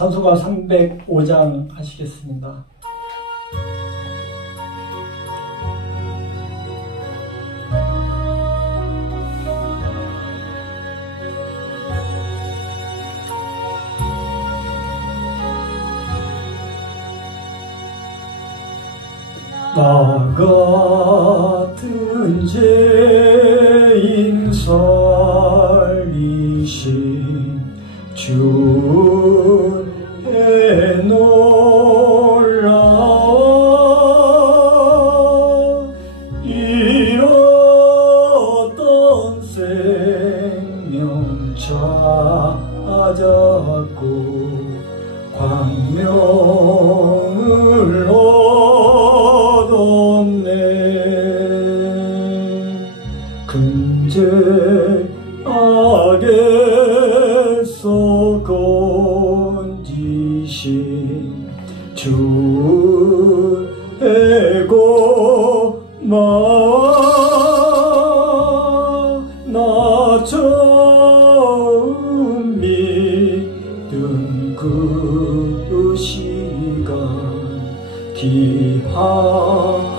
찬송가 305장 하시겠습니다. 나 같은 죄인 살리신 주의 놀라워 잃었던 생명 찾았고 광명을 금제 악에서 건지신 주의 고마워 나 처음 믿은 그 시간 귀하고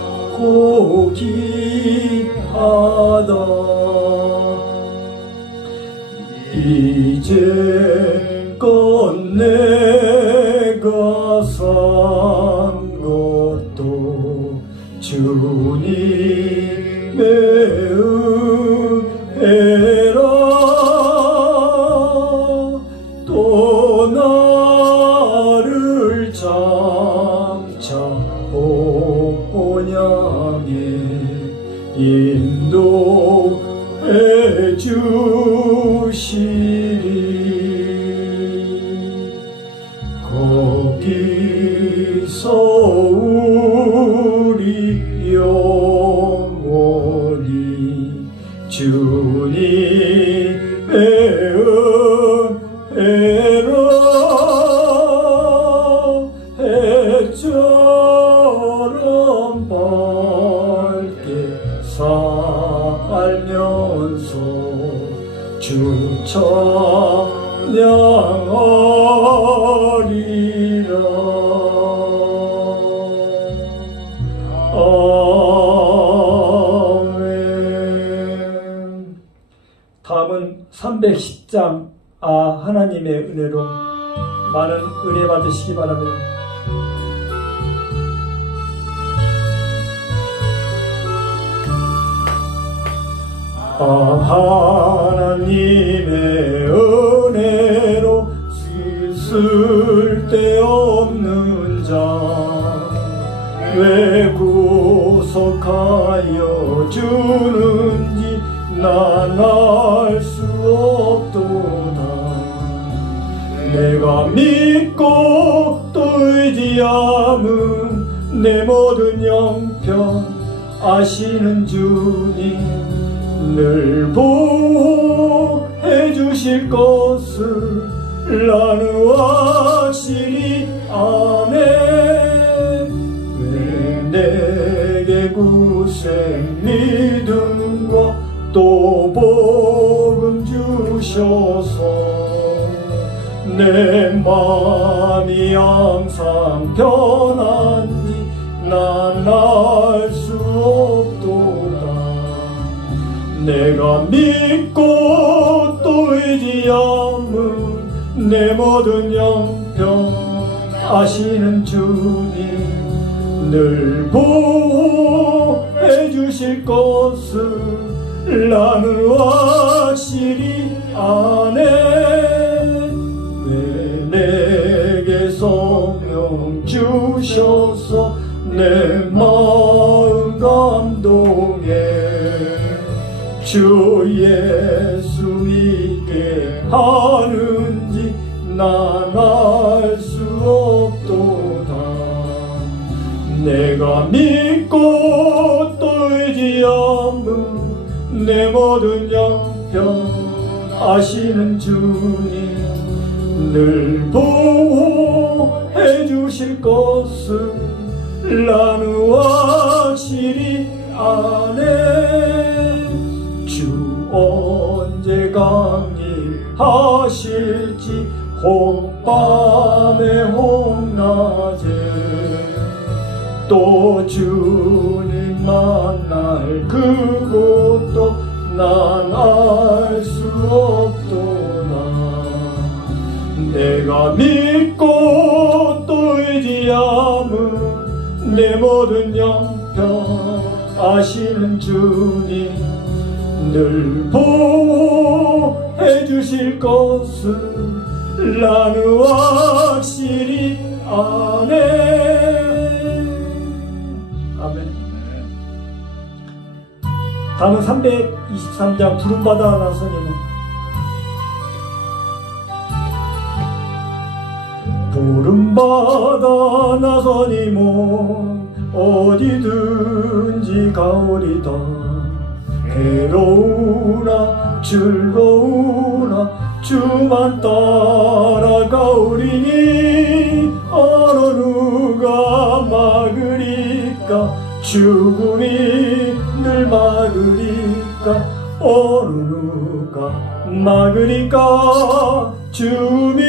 귀하다 이제껏 내가 산 것도 주님의 은혜라 또 나를 장차 본향에 인도해 주시리 거기서 우리 영원히 주님의 은혜로 해처럼 밝게 살면서 주 찬양하리라. 아멘. 다음은 310장 하나님의 은혜로 많은 은혜 받으시기 바랍니다. 하나님의 은혜로 쓸데없는 자 왜 구속하여 주는지 난 알 수 없도다. 내가 믿고 또 의지함은 내 모든 형편 아시는 주님 늘 보호해 주실 것을 나는 확실히 아네. 왜 내게 구생 믿음과 또 복음 주셔서 내 마음이 항상 편한지 난 알 수 없도다. 내가 믿고 또 의지함은 내 모든 형편 아시는 주님 늘 보호해 주실 것을 나는 확실히 아네. 왜 내게 성령 주셔서 내 마음 감동해 주 예수 믿게 하는지 난 알 수 없도다. 내가 믿고 또 의지함은 내 모든 형편 아시는 주님 늘 보호해 주실 것을 나는 확실히 아네. 주 언제 강림하실지 혹밤에 혹낮에 또 주님 만날 그곳도 난 알 수 없도다. 내가 믿고 또 의지함은 내 모든 형편 아시는 주님 늘 보호해 주실 것을 나는 확실히 아네. 아멘. 다음은 323장 부름받아 나서님은 부름받아 나서님은 어디든지 가오리다. 괴로우나 즐거우나 주만 따라가오리니 어느 누가 막으리까. 죽음이 늘 막으리까. 어느 누가 막으리까. 죽음이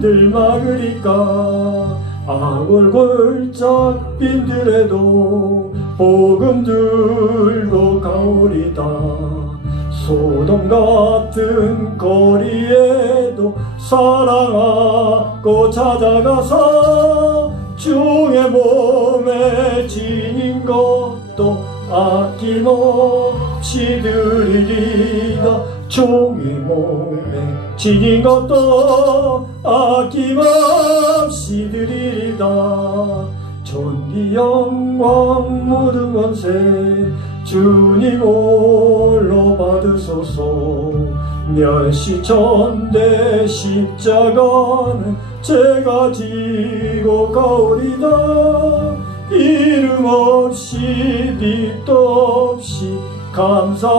늘 막으리까. 악을 골짝 빈들에도 복음 들고 가오리다. 소돔 같은 거리에도 사랑하고 찾아가서 주의 몸에 지닌 것도 아낌없이 드리리다. 종의 몸에 지닌 것도 아낌없이 드리리다. 존귀 영광 모든 권세 주님 홀로 받으소서. 멸시전대 십자가는 제가 지고 가오리다. 이름 없이 빛도 없이 감사하며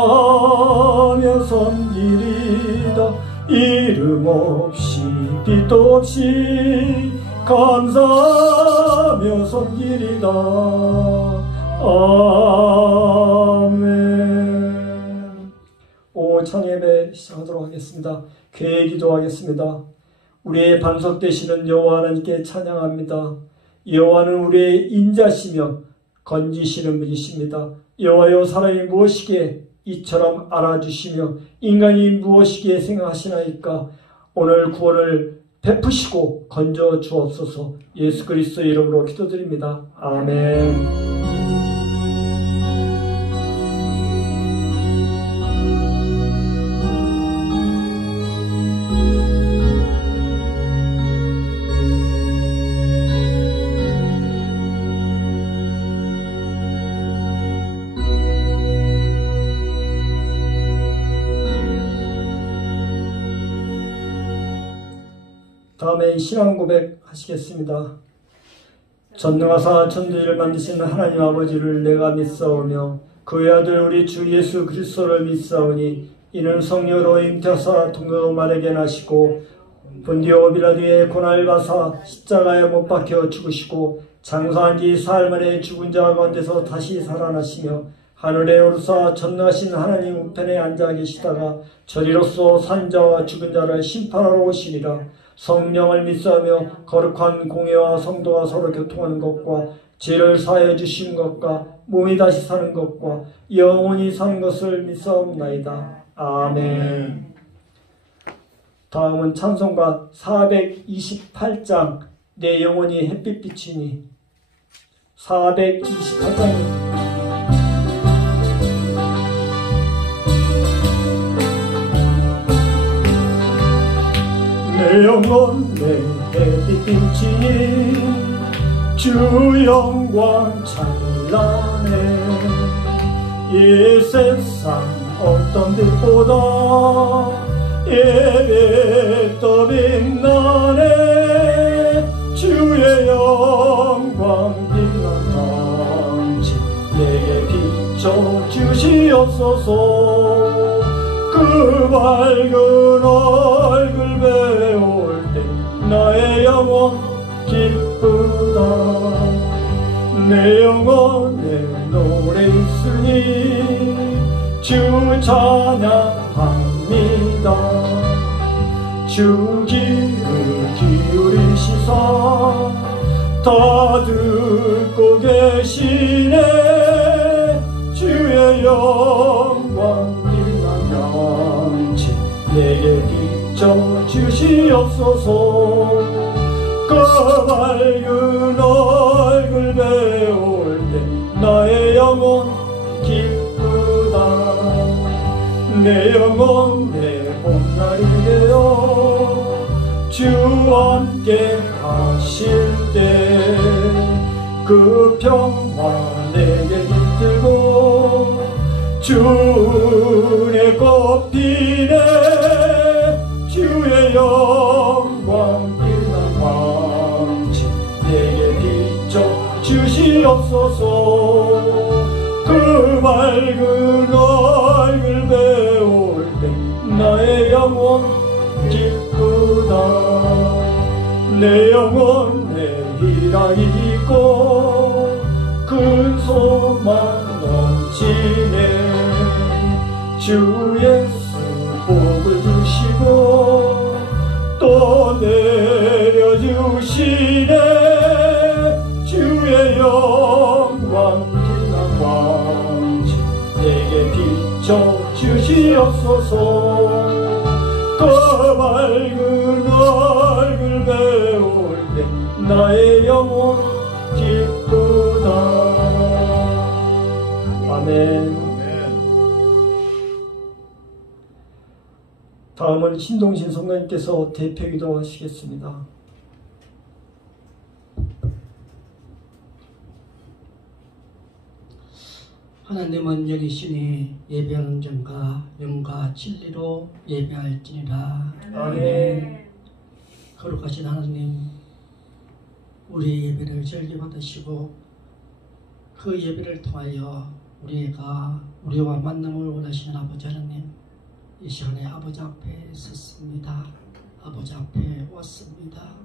섬기리다. 이름 없이 빛도 없이 감사하며 섬기리다. 아멘. 오 찬예배 시작하도록 하겠습니다. 교회 기도하겠습니다. 우리의 반석 되시는 여호와 하나님께 찬양합니다. 여호와는 우리의 인자시며 건지시는 분이십니다. 여호와여 사람이 무엇이기에 이처럼 알아주시며 인간이 무엇이기에 생각하시나이까. 오늘 구원을 베푸시고 건져 주옵소서. 예수 그리스도 이름으로 기도드립니다. 아멘. 다음에 신앙 고백 하시겠습니다. 전능하사 천지를 만드신 하나님 아버지를 내가 믿사오며 그의 아들 우리 주 예수 그리스도를 믿사오니 이는 성령으로 잉태하사 동료 마르게 나시고 본디오 빌라도의 고난을 받사 십자가에 못 박혀 죽으시고 장사한 지 사흘 만에 죽은 자 가운데서 다시 살아나시며 하늘에 오르사 전능하신 하나님 우편에 앉아 계시다가 저리로서 산 자와 죽은 자를 심판하러 오시리라. 성령을 믿사하며 거룩한 공예와 성도가 서로 교통하는 것과 죄를 사하여 주신 것과 몸이 다시 사는 것과 영원히 사는 것을 믿사옵나이다. 아멘. 다음은 찬송가 428장 내 영혼이 햇빛 비치니 428장입니다. 내 영혼 내 햇빛 비치니 주 영광 찬란해. 이 세상 어떤 빛보다 예배 더 빛나네. 주의 영광 빛나는지 내게 비춰주시옵소서. 그 밝은 얼굴 배울 때 나의 영혼 기쁘다. 내 영혼에 노래 있으니 주 찬양합니다. 주 기름 주옵소서. 다 듣고 계시네. 주의 영광 빛난 양치 내게 비춰 주시옵소서. 그 밝은 얼굴 배울 때 나의 영혼 기쁘다. 내 영혼 내 봄날이 되어 주와 함께 하실 때 그 평화 내게 깃들고 주의 꽃피네. 주의 영광 빛난 왕치 내게 비춰 주시옵소서. 그 밝은 얼굴 배울 때 나의 영혼 기쁘다. 내 영혼 내 희락이 있고 큰 소망 넘치네. 주 예수 복을 주시고 또 내려주시네. 주의 영광 빛난 왕치 내게 비춰 주시옵소서. 그 밝은 얼굴 배울 때 나의 영혼 기쁘다. 아멘. 다음은 신동신 성도님께서 대표기도 하시겠습니다. 하나님은 여리시니 예배하는 점과 영과 진리로 예배할지니라. 아멘. 거룩하신 하나님, 우리 예배를 즐겨 받으시고 그 예배를 통하여 우리와 만남을 원하시는 아버지 하나님, 이 시간에 아버지 앞에 섰습니다. 아버지 앞에 왔습니다.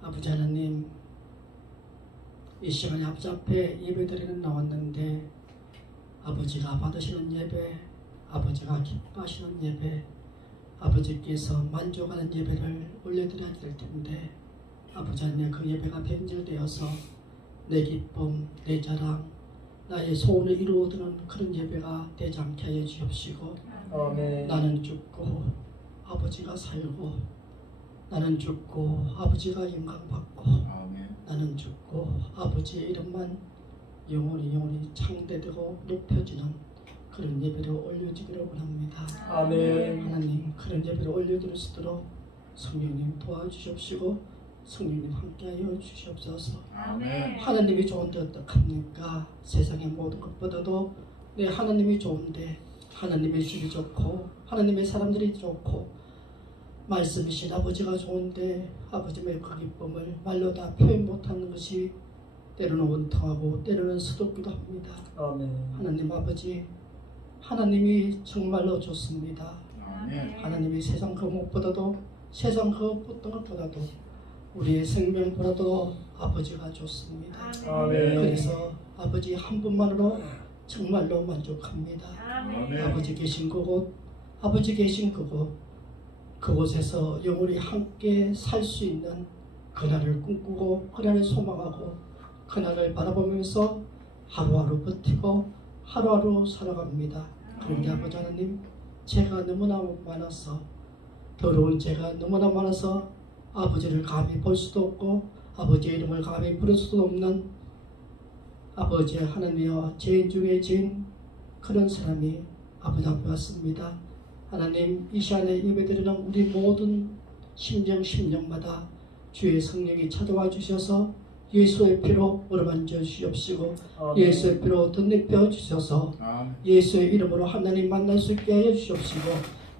아버지 하나님, 이 시간에 아버지 앞에 예배드리는 나왔는데 아버지가 받으시는 예배, 아버지가 기뻐하시는 예배, 아버지께서 만족하는 예배를 올려드려야 될 텐데 아버지 하나님, 그 예배가 변질되어서 내 기쁨, 내 자랑, 나의 소원을 이루어드는 그런 예배가 되지 않게 하여 주옵시고, 아멘. 나는 죽고 아버지가 살고, 나는 죽고 아버지가 영광받고, 나는 죽고 아버지의 이름만 영원히 창대되고 높여지는 그런 예배를 올려주기를 원합니다. 아멘. 하나님, 그런 예배를 올려드릴 수 있도록 성령님 도와주시옵시고 성령님 함께하여 주시옵소서. 아멘. 하나님이 좋은데 어떡합니까? 세상의 모든 것보다도 내 하나님이 좋은데, 하나님의 집이 좋고 하나님의 사람들이 좋고 말씀이신 아버지가 좋은데 아버지의 그 기쁨을 말로 다 표현 못하는 것이 때로는 원통하고 때로는 서럽기도 합니다. 아멘. 하나님 아버지, 하나님이 정말로 좋습니다. 아멘. 하나님이 세상 그 무엇보다도, 세상 그 어떤 것보다도 우리의 생명보다도 아버지가 좋습니다. 아멘. 그래서 아버지 한 분만으로 정말로 만족합니다. 아멘. 아버지 계신 그곳, 아버지 계신 그곳에서 영원히 함께 살 수 있는 그날을 꿈꾸고 그날을 소망하고 그날을 바라보면서 하루하루 버티고 하루하루 살아갑니다. 그런데 아버지 하나님, 죄가 너무나 많아서, 더러운 죄가 너무나 많아서 아버지를 감히 볼 수도 없고 아버지의 이름을 감히 부를 수도 없는 아버지 하나님이여, 죄인 중에 죄인, 그런 사람이 아버지 앞에 왔습니다. 하나님, 이 시간에 예배드리는 우리 모든 심령마다 주의 성령이 찾아와 주셔서 예수의 피로 어루만져 주시옵시고 예수의 피로 덧입혀 주셔서 예수의 이름으로 하나님 만날 수 있게 하여 주시옵시고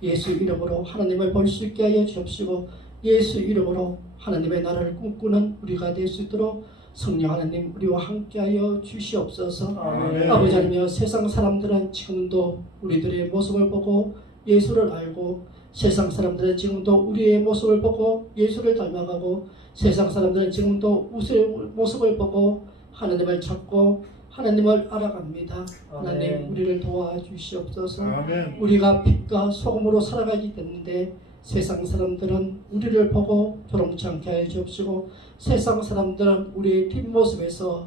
예수의 이름으로 하나님을 볼 수 있게 하여 주옵시고 예수의 이름으로 하나님의 나라를 꿈꾸는 우리가 될 수 있도록 성령 하나님 우리와 함께하여 주시옵소서. 아멘. 아버지 하나님, 세상 사람들은 지금도 우리들의 모습을 보고 예수를 알고, 세상 사람들은 지금도 우리의 모습을 보고 예수를 닮아가고, 세상 사람들은 지금도 우리의 모습을 보고 하나님을 찾고 하나님을 알아갑니다. 하나님, 우리를 도와주시옵소서. 아멘. 우리가 빛과 소금으로 살아가기 때문에 세상 사람들은 우리를 보고 조롱치 않게 하여 주옵시고 세상 사람들은 우리의 뒷모습에서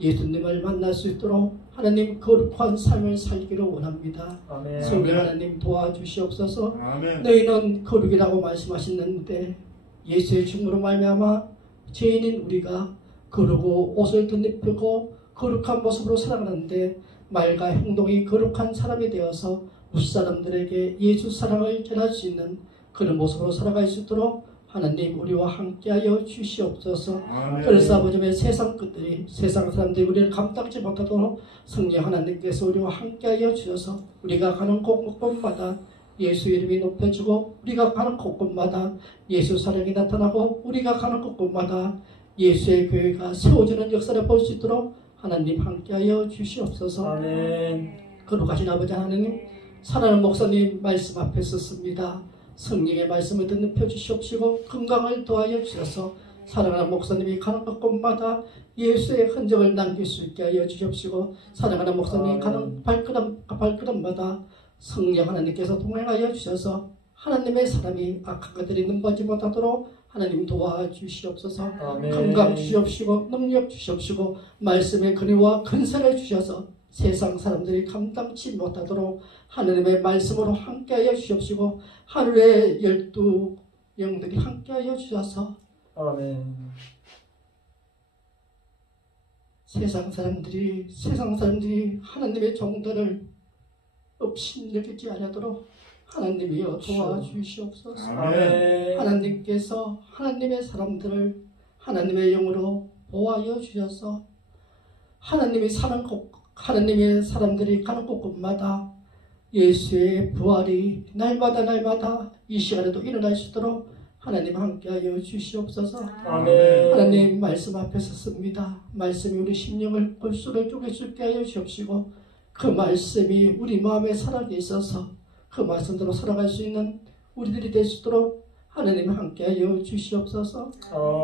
예수님을 만날 수 있도록 하나님 거룩한 삶을 살기를 원합니다. 아멘. 성령 하나님 도와주시옵소서. 아멘. 너희는 거룩이라고 말씀하셨는데 예수의 죽음으로 말미암아 죄인인 우리가 거룩고 옷을 덧입히고 거룩한 모습으로 살아가는데 말과 행동이 거룩한 사람이 되어서 무시 사람들에게 예수 사랑을 전할 수 있는 그런 모습으로 살아갈 수 있도록 하나님 우리와 함께하여 주시옵소서. 아멘. 그래서 아버지의 세상 끝들이 세상 사람들이 우리를 감당지 못하도록 성령 하나님께서 우리와 함께하여 주셔서 우리가 가는 곳곳마다 예수 이름이 높여지고 우리가 가는 곳곳마다 예수 사랑이 나타나고 우리가 가는 곳곳마다 예수의 교회가 세워지는 역사를 볼 수 있도록 하나님 함께하여 주시옵소서. 아멘. 거룩하신 아버지 하나님, 사랑하는 목사님 말씀 앞에 섰습니다. 성령의 말씀을 듣는 주시옵시고 건강을 도하여 주셔서 사랑하는 목사님이 가는 곳곳마다 예수의 흔적을 남길 수 있게 하여 주시옵시고 사랑하는 목사님이 가는 발걸음마다 성령 하나님께서 동행하여 주셔서 하나님의 사람이 악한 것들이 넘보지 못하도록 하나님 도와주시옵소서. 아멘. 건강 주시옵시고 능력 주시옵시고 말씀의 근위와 근세를 주셔서 세상 사람들이 감당치 못하도록 하나님의 말씀으로 함께하여 주시옵시고 하늘의 12 영들이 함께하여 주셔서 아멘. 세상 사람들이 하나님의 종들을 업신여기지 않도록 하나님이여 도와주시옵소서. 아멘. 하나님께서 하나님의 사람들을 하나님의 영으로 보호하여 주셔서 하나님의 사람들이 가는 곳곳마다 예수의 부활이 날마다 이 시간에도 일어날 수 있도록 하나님 함께하여 주시옵소서. 아멘. 하나님 말씀 앞에 섰습니다. 말씀이 우리 심령을 골수를 쪼갤 수 있게 하여 주옵시고 그 말씀이 우리 마음에 살아계 있어서 그 말씀대로 살아갈 수 있는 우리들이 될 수 있도록 하나님 함께하여 주시옵소서.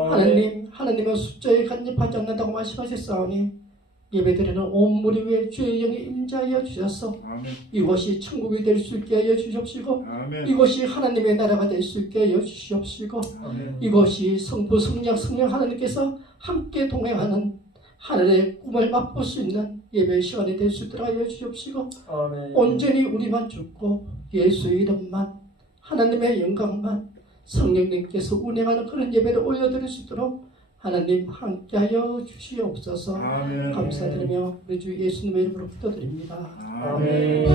하나님은 숫자에 간섭하지 않는다고 말씀하셨사오니 예배드리는 온 무리 위에 주의 영이 임재하여 주셔서 아멘. 이곳이 천국이 될 수 있게 하여 주시옵시고 아멘. 이곳이 하나님의 나라가 될 수 있게 하여 주시옵시고 아멘. 이것이 성부 성령 하나님께서 함께 동행하는 하늘의 꿈을 맛볼 수 있는 예배 시간이 될 수 있도록 하여 주시옵시고 아멘. 온전히 우리만 죽고 예수의 이름만 하나님의 영광만 성령님께서 운행하는 그런 예배를 올려드릴 수 있도록 하나님 함께하여 주시옵소서. 아멘. 감사드리며 우리 주 예수님의 이름으로 기도드립니다. 아멘.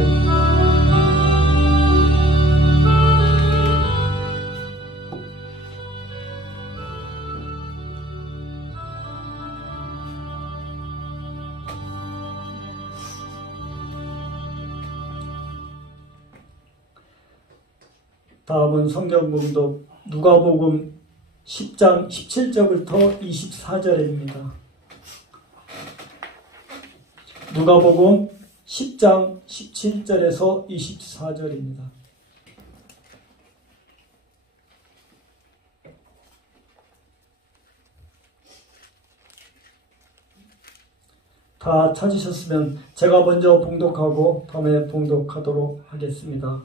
다음은 성경 봉독 누가복음 10장 17절부터 24절입니다. 누가복음 10장 17절에서 24절입니다. 다 찾으셨으면 제가 먼저 봉독하고 다음에 봉독하도록 하겠습니다.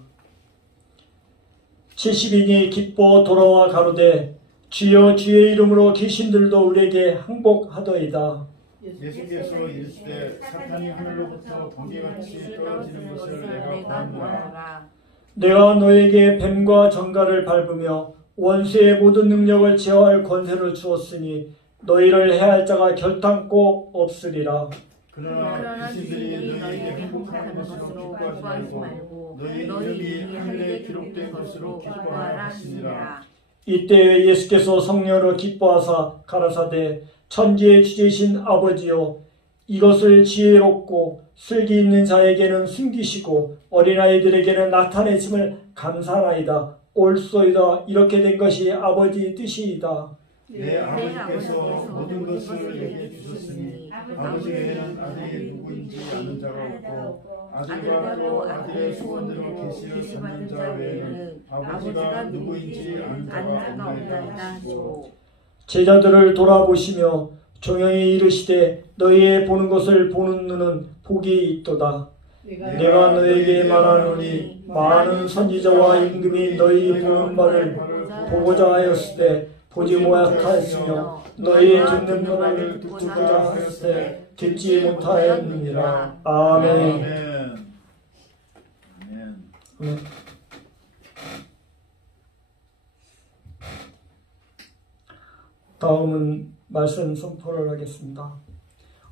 70인이 기뻐 돌아와 가로되 주여 주의 이름으로 귀신들도 우리에게 항복하더이다. 예수께서 이르시되 사탄이 하늘로부터 번개같이 떨어지는 것을 내가 보았노라. 내가 너에게 뱀과 정갈을 밟으며 원수의 모든 능력을 제어할 권세를 주었으니 너희를 해할 자가 결단코 없으리라. 그러나 귀신들이 너희에게 행복하는 것으로 기뻐하지 말고 너희 이름이 하늘에 기록된 것으로 기뻐하라 하시니라. 이때 예수께서 성령으로 기뻐하사 가라사대 천지의 주제이신 아버지여 이것을 지혜롭고 슬기 있는 자에게는 숨기시고 어린아이들에게는 나타내심을 감사하나이다. 옳소이다. 이렇게 된 것이 아버지의 뜻이이다. 내 아버지께서 모든 것을 얘기해 주셨으니 아버지 외에는 아들이 누구인지 아는 자가 없고 아들과 또 아들의 소원대로 계시를 받는 자 외에는 아버지가 누구인지 아는 자가 없나이다 하시고 제자들을 돌아보시며 조용히 이르시되 너희의 보는 것을 보는 눈은 복이 있도다. 내가 너에게 말하노니 많은 선지자와 임금이 너희 보는 바를 보고자 하였을 때 보지 못하였으며 너희 듣는 바를 듣고자 하였을 때 듣지 못하였느니라. 아멘. 아멘. 다음은 말씀 선포를 하겠습니다.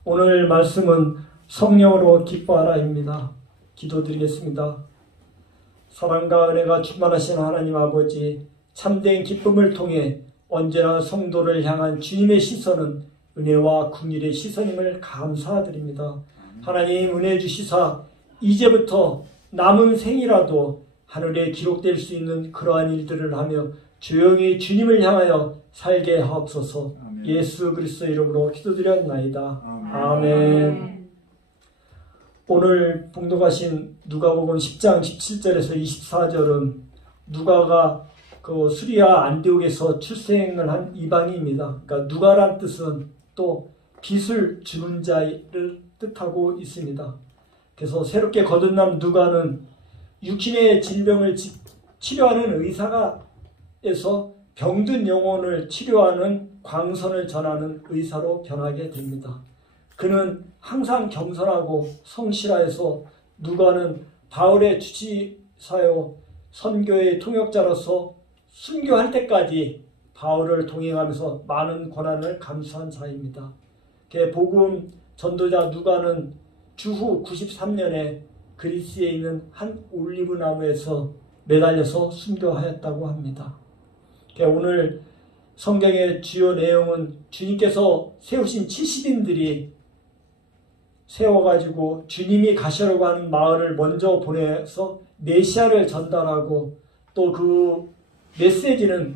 오늘 말씀은 성령으로 기뻐하라입니다. 기도드리겠습니다. 사랑과 은혜가 충만하신 하나님 아버지, 참된 기쁨을 통해 언제나 성도를 향한 주님의 시선은 은혜와 긍휼의 시선임을 감사드립니다. 하나님 은혜 주시사 이제부터 남은 생이라도 하늘에 기록될 수 있는 그러한 일들을 하며 조용히 주님을 향하여 살게 하옵소서. 아멘. 예수 그리스도 이름으로 기도드렸나이다. 아멘. 오늘 봉독하신 누가복음 10장 17절에서 24절은 누가가 그 수리아 안디옥에서 출생을 한 이방인입니다. 그러니까 누가란 뜻은 또 빚을 주는 자를 뜻하고 있습니다. 그래서 새롭게 거듭난 누가는 육신의 질병을 치료하는 의사가 에서 병든 영혼을 치료하는 광선을 전하는 의사로 변하게 됩니다. 그는 항상 겸손하고 성실하여서 누가는 바울의 주치사요 선교의 통역자로서 순교할 때까지 바울을 동행하면서 많은 고난을 감수한 자입니다. 복음 전도자 누가는 주후 93년에 그리스에 있는 한 올리브 나무에서 매달려서 순교하였다고 합니다. 오늘 성경의 주요 내용은 주님께서 세우신 70인들이 세워가지고 주님이 가시려고 하는 마을을 먼저 보내서 메시아를 전달하고 또 그 메시지는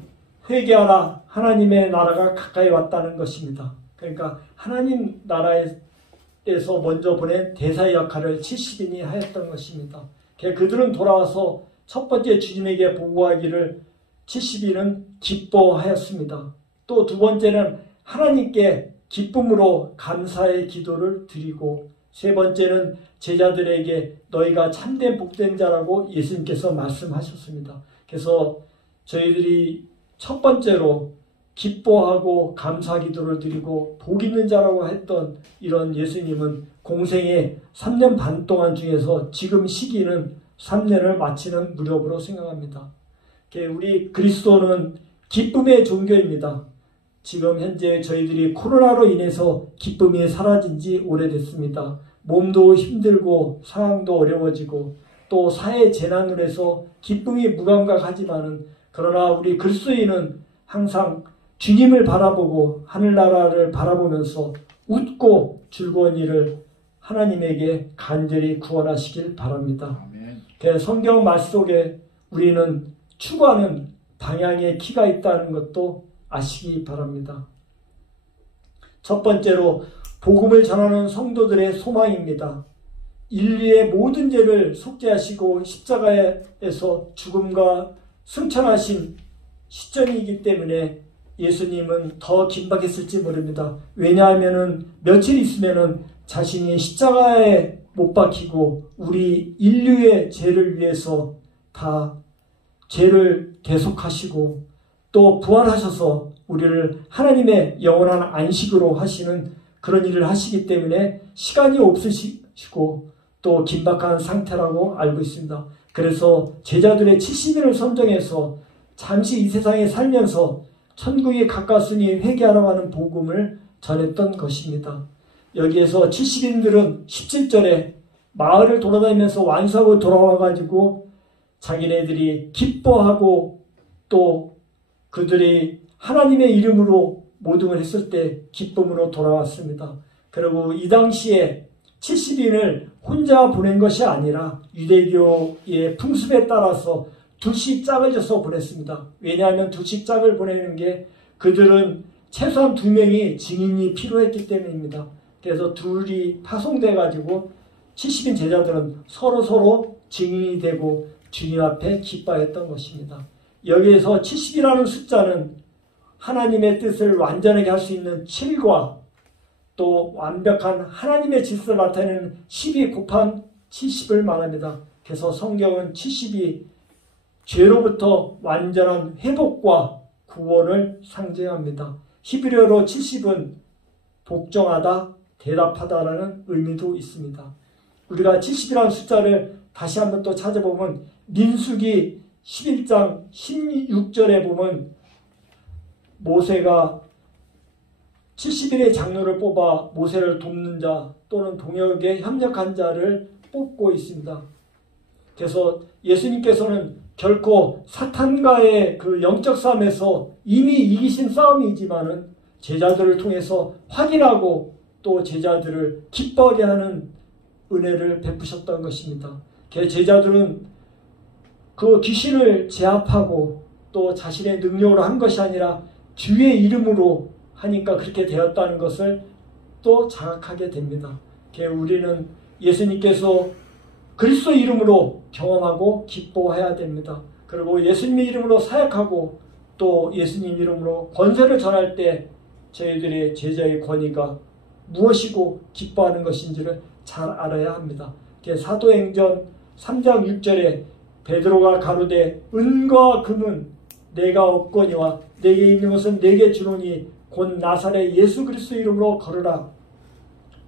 회개하라, 하나님의 나라가 가까이 왔다는 것입니다. 그러니까 하나님 나라에서 먼저 보낸 대사의 역할을 70인이 하였던 것입니다. 그들은 돌아와서 첫 번째 주님에게 보고하기를 70인은 기뻐하였습니다. 또 두 번째는 하나님께 기쁨으로 감사의 기도를 드리고 세 번째는 제자들에게 너희가 참된 복된 자라고 예수님께서 말씀하셨습니다. 그래서 저희들이 첫 번째로 기뻐하고 감사 기도를 드리고 복 있는 자라고 했던 이런 예수님은 공생의 3년 반 동안 중에서 지금 시기는 3년을 마치는 무렵으로 생각합니다. 우리 그리스도는 기쁨의 종교입니다. 지금 현재 저희들이 코로나로 인해서 기쁨이 사라진 지 오래됐습니다. 몸도 힘들고 상황도 어려워지고 또 사회 재난으로 해서 기쁨이 무감각하지만은 그러나 우리 그리스도인은 항상 주님을 바라보고 하늘나라를 바라보면서 웃고 즐거운 일을 하나님에게 간절히 구원하시길 바랍니다. 성경 말 속에 우리는 추구하는 방향의 키가 있다는 것도 아시기 바랍니다. 첫 번째로 복음을 전하는 성도들의 소망입니다. 인류의 모든 죄를 속죄하시고 십자가에서 죽음과 승천하신 시점이기 때문에 예수님은 더 긴박했을지 모릅니다. 왜냐하면 며칠 있으면 자신이 십자가에 못 박히고 우리 인류의 죄를 위해서 다 죄를 대속하시고 또 부활하셔서 우리를 하나님의 영원한 안식으로 하시는 그런 일을 하시기 때문에 시간이 없으시고 또 긴박한 상태라고 알고 있습니다. 그래서 제자들의 70인을 선정해서 잠시 이 세상에 살면서 천국이 가까웠으니 회개하라고 하는 복음을 전했던 것입니다. 여기에서 70인들은 17절에 마을을 돌아다니면서 완수하고 돌아와가지고 자기네들이 기뻐하고 또 그들이 하나님의 이름으로 모든 걸 했을 때 기쁨으로 돌아왔습니다. 그리고 이 당시에 70인을 혼자 보낸 것이 아니라 유대교의 풍습에 따라서 두씩 짝을 져서 보냈습니다. 왜냐하면 두씩 짝을 보내는 게 그들은 최소한 2명이 증인이 필요했기 때문입니다. 그래서 둘이 파송돼 가지고 70인 제자들은 서로 증인이 되고 주님 앞에 기뻐했던 것입니다. 여기에서 70이라는 숫자는 하나님의 뜻을 완전하게 할 수 있는 7과 또 완벽한 하나님의 질서를 나타내는 10이 곱한 70을 말합니다. 그래서 성경은 70이 죄로부터 완전한 회복과 구원을 상징합니다. 히브리어로 70은 복종하다, 대답하다라는 의미도 있습니다. 우리가 70이라는 숫자를 다시 한번 또 찾아보면 민수기 11장 16절에 보면 모세가 70일의 장로를 뽑아 모세를 돕는 자 또는 동역에 협력한 자를 뽑고 있습니다. 그래서 예수님께서는 결코 사탄과의 그 영적 싸움에서 이미 이기신 싸움이지만은 제자들을 통해서 확인하고 또 제자들을 기뻐하게 하는 은혜를 베푸셨던 것입니다. 제자들은 그 귀신을 제압하고 또 자신의 능력으로 한 것이 아니라 주의 이름으로 하니까 그렇게 되었다는 것을 또 자각하게 됩니다. 우리는 예수님께서 그리스도 이름으로 경험하고 기뻐해야 됩니다. 그리고 예수님의 이름으로 사역하고 또 예수님 이름으로 권세를 전할 때 저희들의 제자의 권위가 무엇이고 기뻐하는 것인지를 잘 알아야 합니다. 사도행전 3장 6절에 베드로가 가로되 은과 금은 내가 없거니와 내게 있는 것은 내게 주노니 곧 나사렛 예수 그리스도 이름으로 걸으라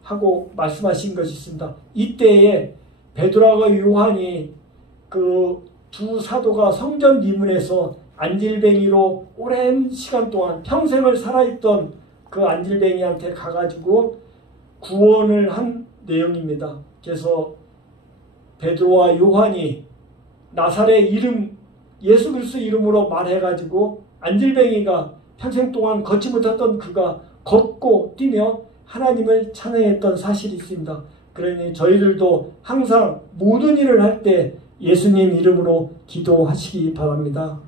하고 말씀하신 것이 있습니다. 이때에 베드로와 요한이 그 두 사도가 성전 미문에서 안질뱅이로 오랜 시간 동안 평생을 살아있던 그 안질뱅이한테 가가지고 구원을 한 내용입니다. 그래서 베드로와 요한이 나사렛 이름 예수 그리스도 이름으로 말해가지고 안질뱅이가 평생 동안 걷지 못했던 그가 걷고 뛰며 하나님을 찬양했던 사실이 있습니다. 그러니 저희들도 항상 모든 일을 할 때 예수님 이름으로 기도하시기 바랍니다.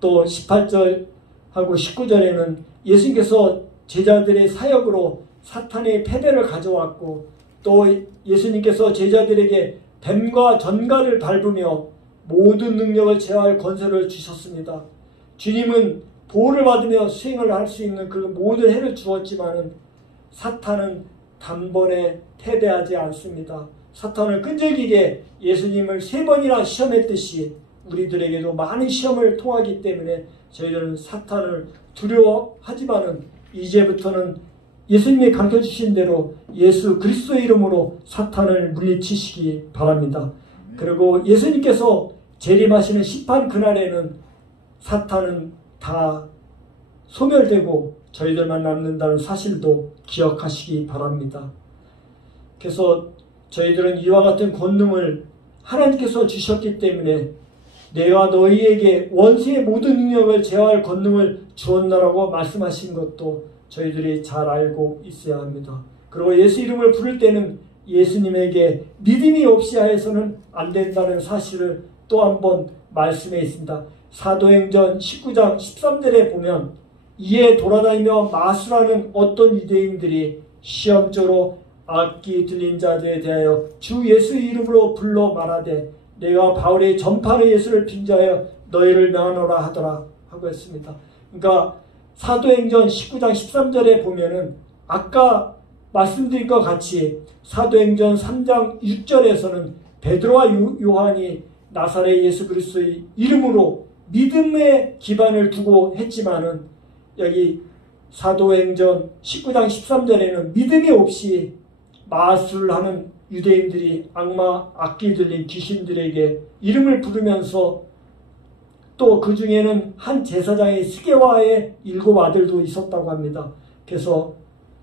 또 18절하고 19절에는 예수님께서 제자들의 사역으로 사탄의 패배를 가져왔고 또 예수님께서 제자들에게 뱀과 전갈을 밟으며 모든 능력을 제어할 권세를 주셨습니다. 주님은 보호를 받으며 수행을 할 수 있는 그 모든 해를 주었지만은 사탄은 단번에 패배하지 않습니다. 사탄을 끈질기게 예수님을 3번이나 시험했듯이 우리들에게도 많은 시험을 통하기 때문에 저희들은 사탄을 두려워하지만은 이제부터는 예수님이 가르쳐 주신 대로 예수 그리스도 이름으로 사탄을 물리치시기 바랍니다. 그리고 예수님께서 재림하시는 심판 그날에는 사탄은 다 소멸되고 저희들만 남는다는 사실도 기억하시기 바랍니다. 그래서 저희들은 이와 같은 권능을 하나님께서 주셨기 때문에 내가 너희에게 원수의 모든 능력을 제어할 권능을 주었나라고 말씀하신 것도 저희들이 잘 알고 있어야 합니다. 그리고 예수 이름을 부를 때는 예수님에게 믿음이 없이 하여서는 안 된다는 사실을 또 한 번 말씀해 있습니다. 사도행전 19장 13절에 보면 이에 돌아다니며 마술하는 어떤 유대인들이 시험적으로 악기 들린 자들에 대하여 주 예수 이름으로 불러 말하되 내가 바울의 전파하는 예수를 빙자하여 너희를 명하노라 하더라 하고 했습니다. 그러니까 사도행전 19장 13절에 보면은 아까 말씀드린 것 같이 사도행전 3장 6절에서는 베드로와 요한이 나사렛 예수 그리스도의 이름으로 믿음의 기반을 두고 했지만은 여기 사도행전 19장 13절에는 믿음이 없이 마술하는 유대인들이 악마 악기 들린 귀신들에게 이름을 부르면서 또 그 중에는 한 제사장의 스게와의 7 아들도 있었다고 합니다. 그래서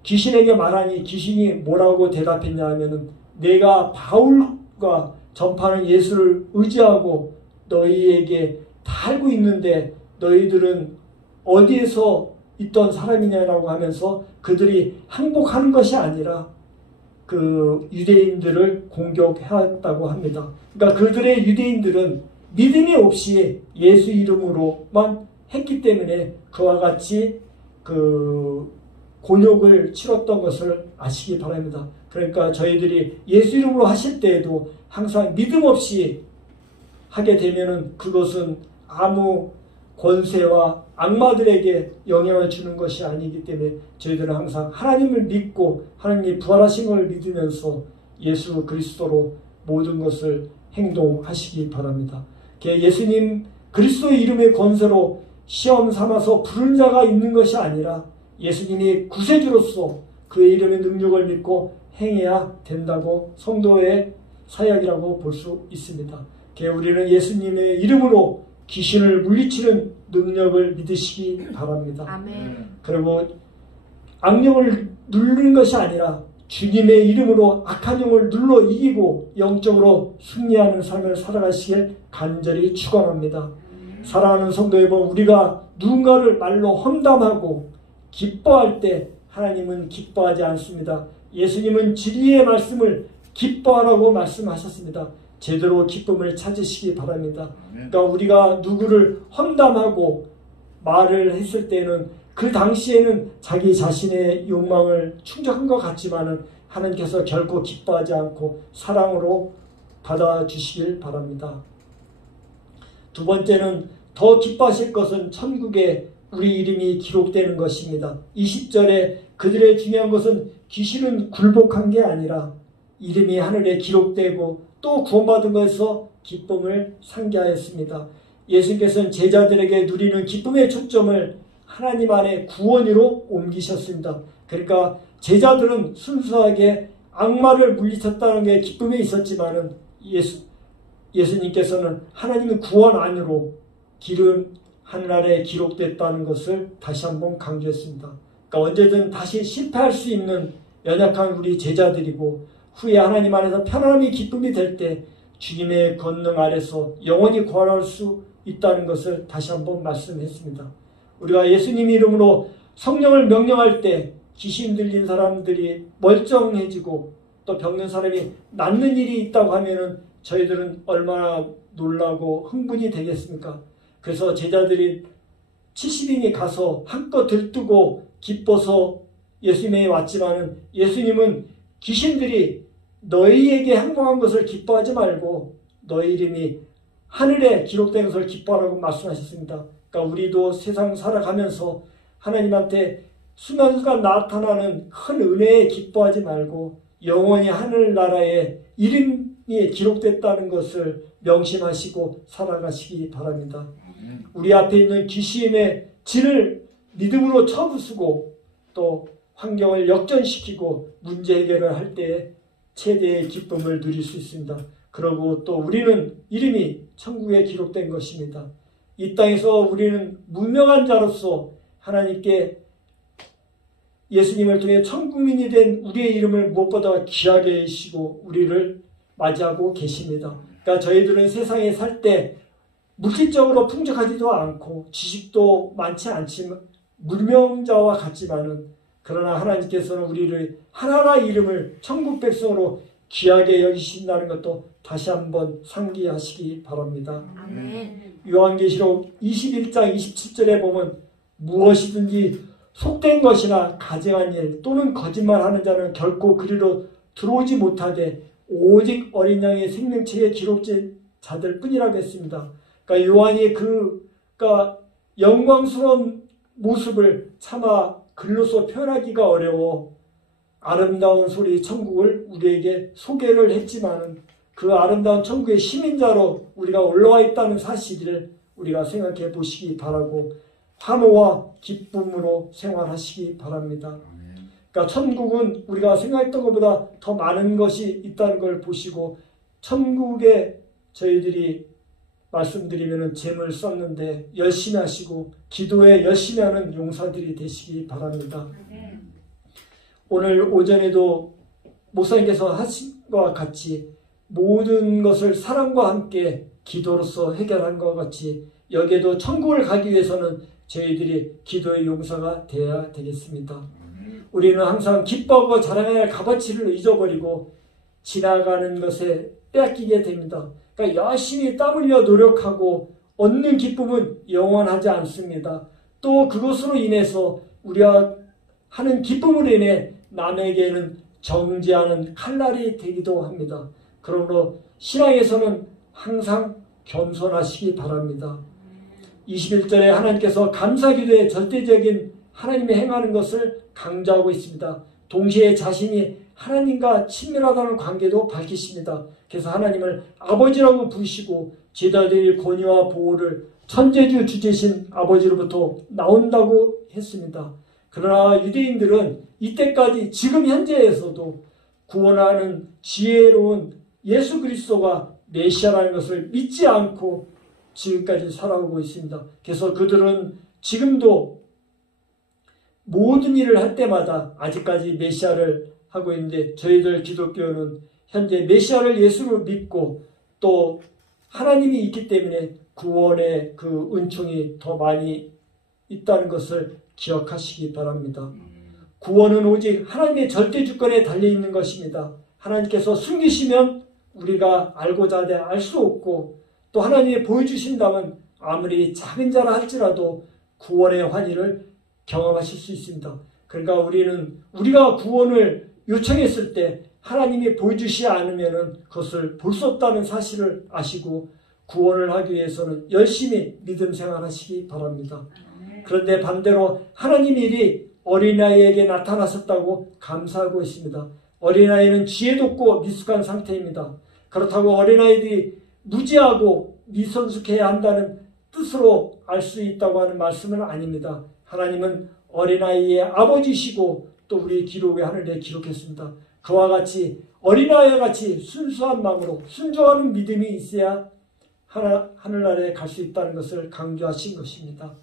귀신에게 말하니 귀신이 뭐라고 대답했냐 하면은 내가 바울과 전파하는 예수를 의지하고 너희에게 다 알고 있는데 너희들은 어디에서 있던 사람이냐라고 하면서 그들이 항복하는 것이 아니라 그 유대인들을 공격했다고 합니다. 그러니까 그들의 유대인들은 믿음이 없이 예수 이름으로만 했기 때문에 그와 같이 그 곤욕을 치렀던 것을 아시기 바랍니다. 그러니까 저희들이 예수 이름으로 하실 때에도 항상 믿음 없이 하게 되면은 그것은 아무 권세와 악마들에게 영향을 주는 것이 아니기 때문에 저희들은 항상 하나님을 믿고 하나님이 부활하신 것을 믿으면서 예수 그리스도로 모든 것을 행동하시기 바랍니다. 예수님 그리스도의 이름의 권세로 시험 삼아서 부른 자가 있는 것이 아니라 예수님이 구세주로서 그의 이름의 능력을 믿고 행해야 된다고 성도의 사역이라고 볼 수 있습니다. 우리는 예수님의 이름으로 귀신을 물리치는 능력을 믿으시기 바랍니다. 아멘. 그리고 악령을 누르는 것이 아니라 주님의 이름으로 악한 영을 눌러 이기고 영적으로 승리하는 삶을 살아가시길 간절히 축원합니다. 사랑하는 성도 여러분, 우리가 누군가를 말로 험담하고 기뻐할 때 하나님은 기뻐하지 않습니다. 예수님은 진리의 말씀을 기뻐하라고 말씀하셨습니다. 제대로 기쁨을 찾으시기 바랍니다. 그러니까 우리가 누구를 험담하고 말을 했을 때는 그 당시에는 자기 자신의 욕망을 충족한 것 같지만은 하나님께서 결코 기뻐하지 않고 사랑으로 받아주시길 바랍니다. 두 번째는 더 기뻐하실 것은 천국에 우리 이름이 기록되는 것입니다. 20절에 그들의 중요한 것은 귀신은 굴복한 게 아니라 이름이 하늘에 기록되고 또 구원받은 것에서 기쁨을 상기하였습니다. 예수님께서는 제자들에게 누리는 기쁨의 초점을 하나님 안에 구원으로 옮기셨습니다. 그러니까 제자들은 순수하게 악마를 물리쳤다는 게 기쁨에 있었지만은 예수님께서는 하나님의 구원 안으로 기름 하늘에 기록됐다는 것을 다시 한번 강조했습니다. 그러니까 언제든 다시 실패할 수 있는 연약한 우리 제자들이고 후에 하나님 안에서 편안함이 기쁨이 될 때 주님의 권능 아래서 영원히 구원할 수 있다는 것을 다시 한번 말씀했습니다. 우리가 예수님 이름으로 성령을 명령할 때 귀신 들린 사람들이 멀쩡해지고 또 병든 사람이 낫는 일이 있다고 하면은 저희들은 얼마나 놀라고 흥분이 되겠습니까? 그래서 제자들이 70인이 가서 한껏 들뜨고 기뻐서 예수님에 왔지만은 예수님은 귀신들이 너희에게 행복한 것을 기뻐하지 말고 너희 이름이 하늘에 기록된 것을 기뻐하라고 말씀하셨습니다. 그러니까 우리도 세상 살아가면서 하나님한테 순간순간 나타나는 큰 은혜에 기뻐하지 말고 영원히 하늘나라에 이름이 기록됐다는 것을 명심하시고 살아가시기 바랍니다. 우리 앞에 있는 귀신의 진을 믿음으로 쳐부수고 또 환경을 역전시키고 문제 해결을 할 때 최대의 기쁨을 누릴 수 있습니다. 그리고 또 우리는 이름이 천국에 기록된 것입니다. 이 땅에서 우리는 무명한 자로서 하나님께 예수님을 통해 천국민이 된 우리의 이름을 무엇보다 귀하게 여기시고 우리를 맞이하고 계십니다. 그러니까 저희들은 세상에 살 때 물질적으로 풍족하지도 않고 지식도 많지 않지만 무명자와 같지만은 그러나 하나님께서는 우리를 하나하나 이름을 천국 백성으로 귀하게 여기신다는 것도 다시 한번 상기하시기 바랍니다. 아멘. 요한계시록 21장 27절에 보면 무엇이든지 속된 것이나 가증한 일 또는 거짓말하는 자는 결코 그리로 들어오지 못하되 오직 어린 양의 생명책에 기록된 자들 뿐이라고 했습니다. 그러니까 요한이 그러니까 영광스러운 모습을 차마 글로서 표현하기가 어려워 아름다운 소리 천국을 우리에게 소개를 했지만 그 아름다운 천국의 시민자로 우리가 올라와 있다는 사실을 우리가 생각해 보시기 바라고 환호와 기쁨으로 생활하시기 바랍니다. 그러니까 천국은 우리가 생각했던 것보다 더 많은 것이 있다는 걸 보시고 천국에 저희들이 말씀드리면 재물 썼는데 열심히 하시고 기도에 열심히 하는 용사들이 되시기 바랍니다. 오늘 오전에도 목사님께서 하신 것과 같이 모든 것을 사랑과 함께 기도로서 해결한 것과 같이 여기에도 천국을 가기 위해서는 저희들이 기도의 용사가 되어야 되겠습니다. 우리는 항상 기뻐하고 자랑해야 할 값어치를 잊어버리고 지나가는 것에 빼앗기게 됩니다. 그러니까 열심히 땀 흘려 노력하고 얻는 기쁨은 영원하지 않습니다. 또 그것으로 인해서 우리가 하는 기쁨으로 인해 남에게는 정죄하는 칼날이 되기도 합니다. 그러므로 신앙에서는 항상 겸손하시기 바랍니다. 21절에 하나님께서 감사기도의 절대적인 하나님의 행하는 것을 강조하고 있습니다. 동시에 자신이 하나님과 친밀하다는 관계도 밝히십니다. 그래서 하나님을 아버지라고 부르시고 제자들의 권위와 보호를 천재주 주제신 아버지로부터 나온다고 했습니다. 그러나 유대인들은 이때까지 지금 현재에서도 구원하는 지혜로운 예수 그리스도가 메시아라는 것을 믿지 않고 지금까지 살아오고 있습니다. 그래서 그들은 지금도 모든 일을 할 때마다 아직까지 메시아를 하고 있는데, 저희들 기독교는 현재 메시아를 예수로 믿고 또 하나님이 있기 때문에 구원의 그 은총이 더 많이 있다는 것을 기억하시기 바랍니다. 구원은 오직 하나님의 절대 주권에 달려있는 것입니다. 하나님께서 숨기시면 우리가 알고자 하되 알 수 없고, 또 하나님이 보여주신다면 아무리 작은 자라 할지라도 구원의 환희를 경험하실 수 있습니다. 그러니까 우리가 구원을 요청했을 때 하나님이 보여주시지 않으면 그것을 볼 수 없다는 사실을 아시고 구원을 하기 위해서는 열심히 믿음 생활하시기 바랍니다. 그런데 반대로 하나님의 일이 어린아이에게 나타나셨다고 감사하고 있습니다. 어린아이는 지혜도 없고 미숙한 상태입니다. 그렇다고 어린아이들이 무지하고 미성숙해야 한다는 뜻으로 알 수 있다고 하는 말씀은 아닙니다. 하나님은 어린아이의 아버지시고 또 우리 기록의 하늘에 기록했습니다. 그와 같이 어린아이와 같이 순수한 마음으로 순종하는 믿음이 있어야 하늘나라에 갈 수 있다는 것을 강조하신 것입니다.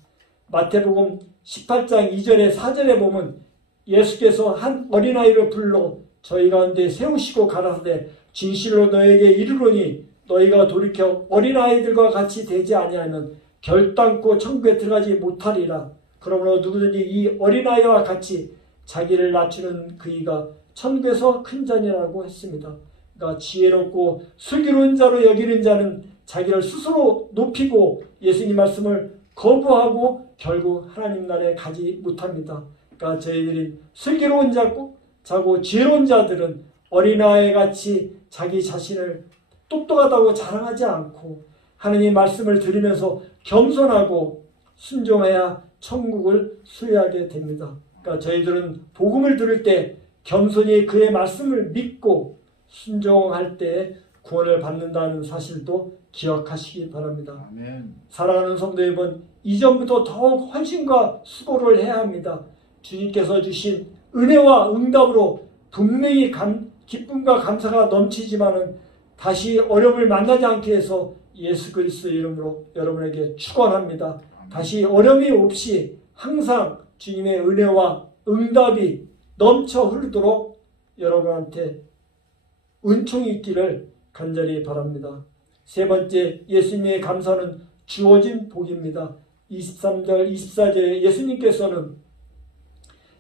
마태복음 18장 2절에 4절에 보면 예수께서 한 어린아이를 불러 저희 가운데 세우시고 가라사대 진실로 너에게 이르노니 너희가 돌이켜 어린아이들과 같이 되지 아니하면 결단코 천국에 들어가지 못하리라. 그러므로 누구든지 이 어린아이와 같이 자기를 낮추는 그이가 천국에서 큰 자니라고 했습니다. 그러니까 지혜롭고 슬기로운 자로 여기는 자는 자기를 스스로 높이고 예수님 말씀을 거부하고 결국 하나님 나라에 가지 못합니다. 그러니까 저희들이 슬기로운 자고 지혜로운 자들은 어린아이같이 자기 자신을 똑똑하다고 자랑하지 않고 하나님의 말씀을 들으면서 겸손하고 순종해야 천국을 소유하게 됩니다. 그러니까 저희들은 복음을 들을 때 겸손히 그의 말씀을 믿고 순종할 때 구원을 받는다는 사실도 기억하시기 바랍니다. 아멘. 사랑하는 성도 여러분, 이전부터 더욱 헌신과 수고를 해야 합니다. 주님께서 주신 은혜와 응답으로 분명히 기쁨과 감사가 넘치지만은 다시 어려움을 만나지 않게 해서 예수 그리스도 이름으로 여러분에게 축원합니다. 다시 어려움이 없이 항상 주님의 은혜와 응답이 넘쳐 흐르도록 여러분한테 은총이 있기를 간절히 바랍니다. 세 번째, 예수님의 감사는 주어진 복입니다. 23절, 24절에 예수님께서는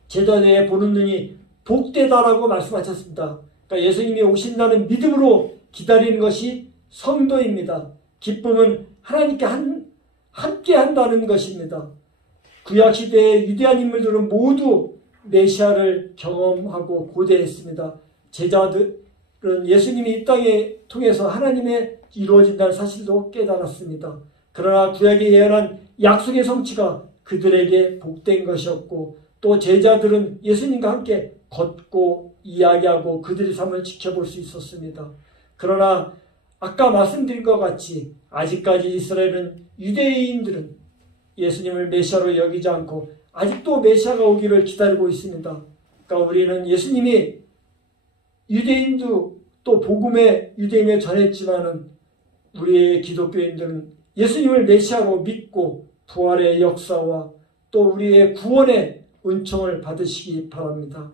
제자들의 보는 눈이 복되다라고 말씀하셨습니다. 그러니까 예수님이 오신다는 믿음으로 기다리는 것이 성도입니다. 기쁨은 하나님께 함께 한다는 것입니다. 구약시대의 위대한 인물들은 모두 메시아를 경험하고 고대했습니다. 제자들은 예수님이 이 땅에 통해서 하나님의 이루어진다는 사실도 깨달았습니다. 그러나 구약에 예언한 약속의 성취가 그들에게 복된 것이었고 또 제자들은 예수님과 함께 걷고 이야기하고 그들의 삶을 지켜볼 수 있었습니다. 그러나 아까 말씀드린 것 같이 아직까지 이스라엘은 유대인들은 예수님을 메시아로 여기지 않고 아직도 메시아가 오기를 기다리고 있습니다. 그러니까 우리는 예수님이 유대인도 또 복음의 유대인에 전했지만은 우리의 기독교인들은 예수님을 메시아로 믿고 부활의 역사와 또 우리의 구원의 은총을 받으시기 바랍니다.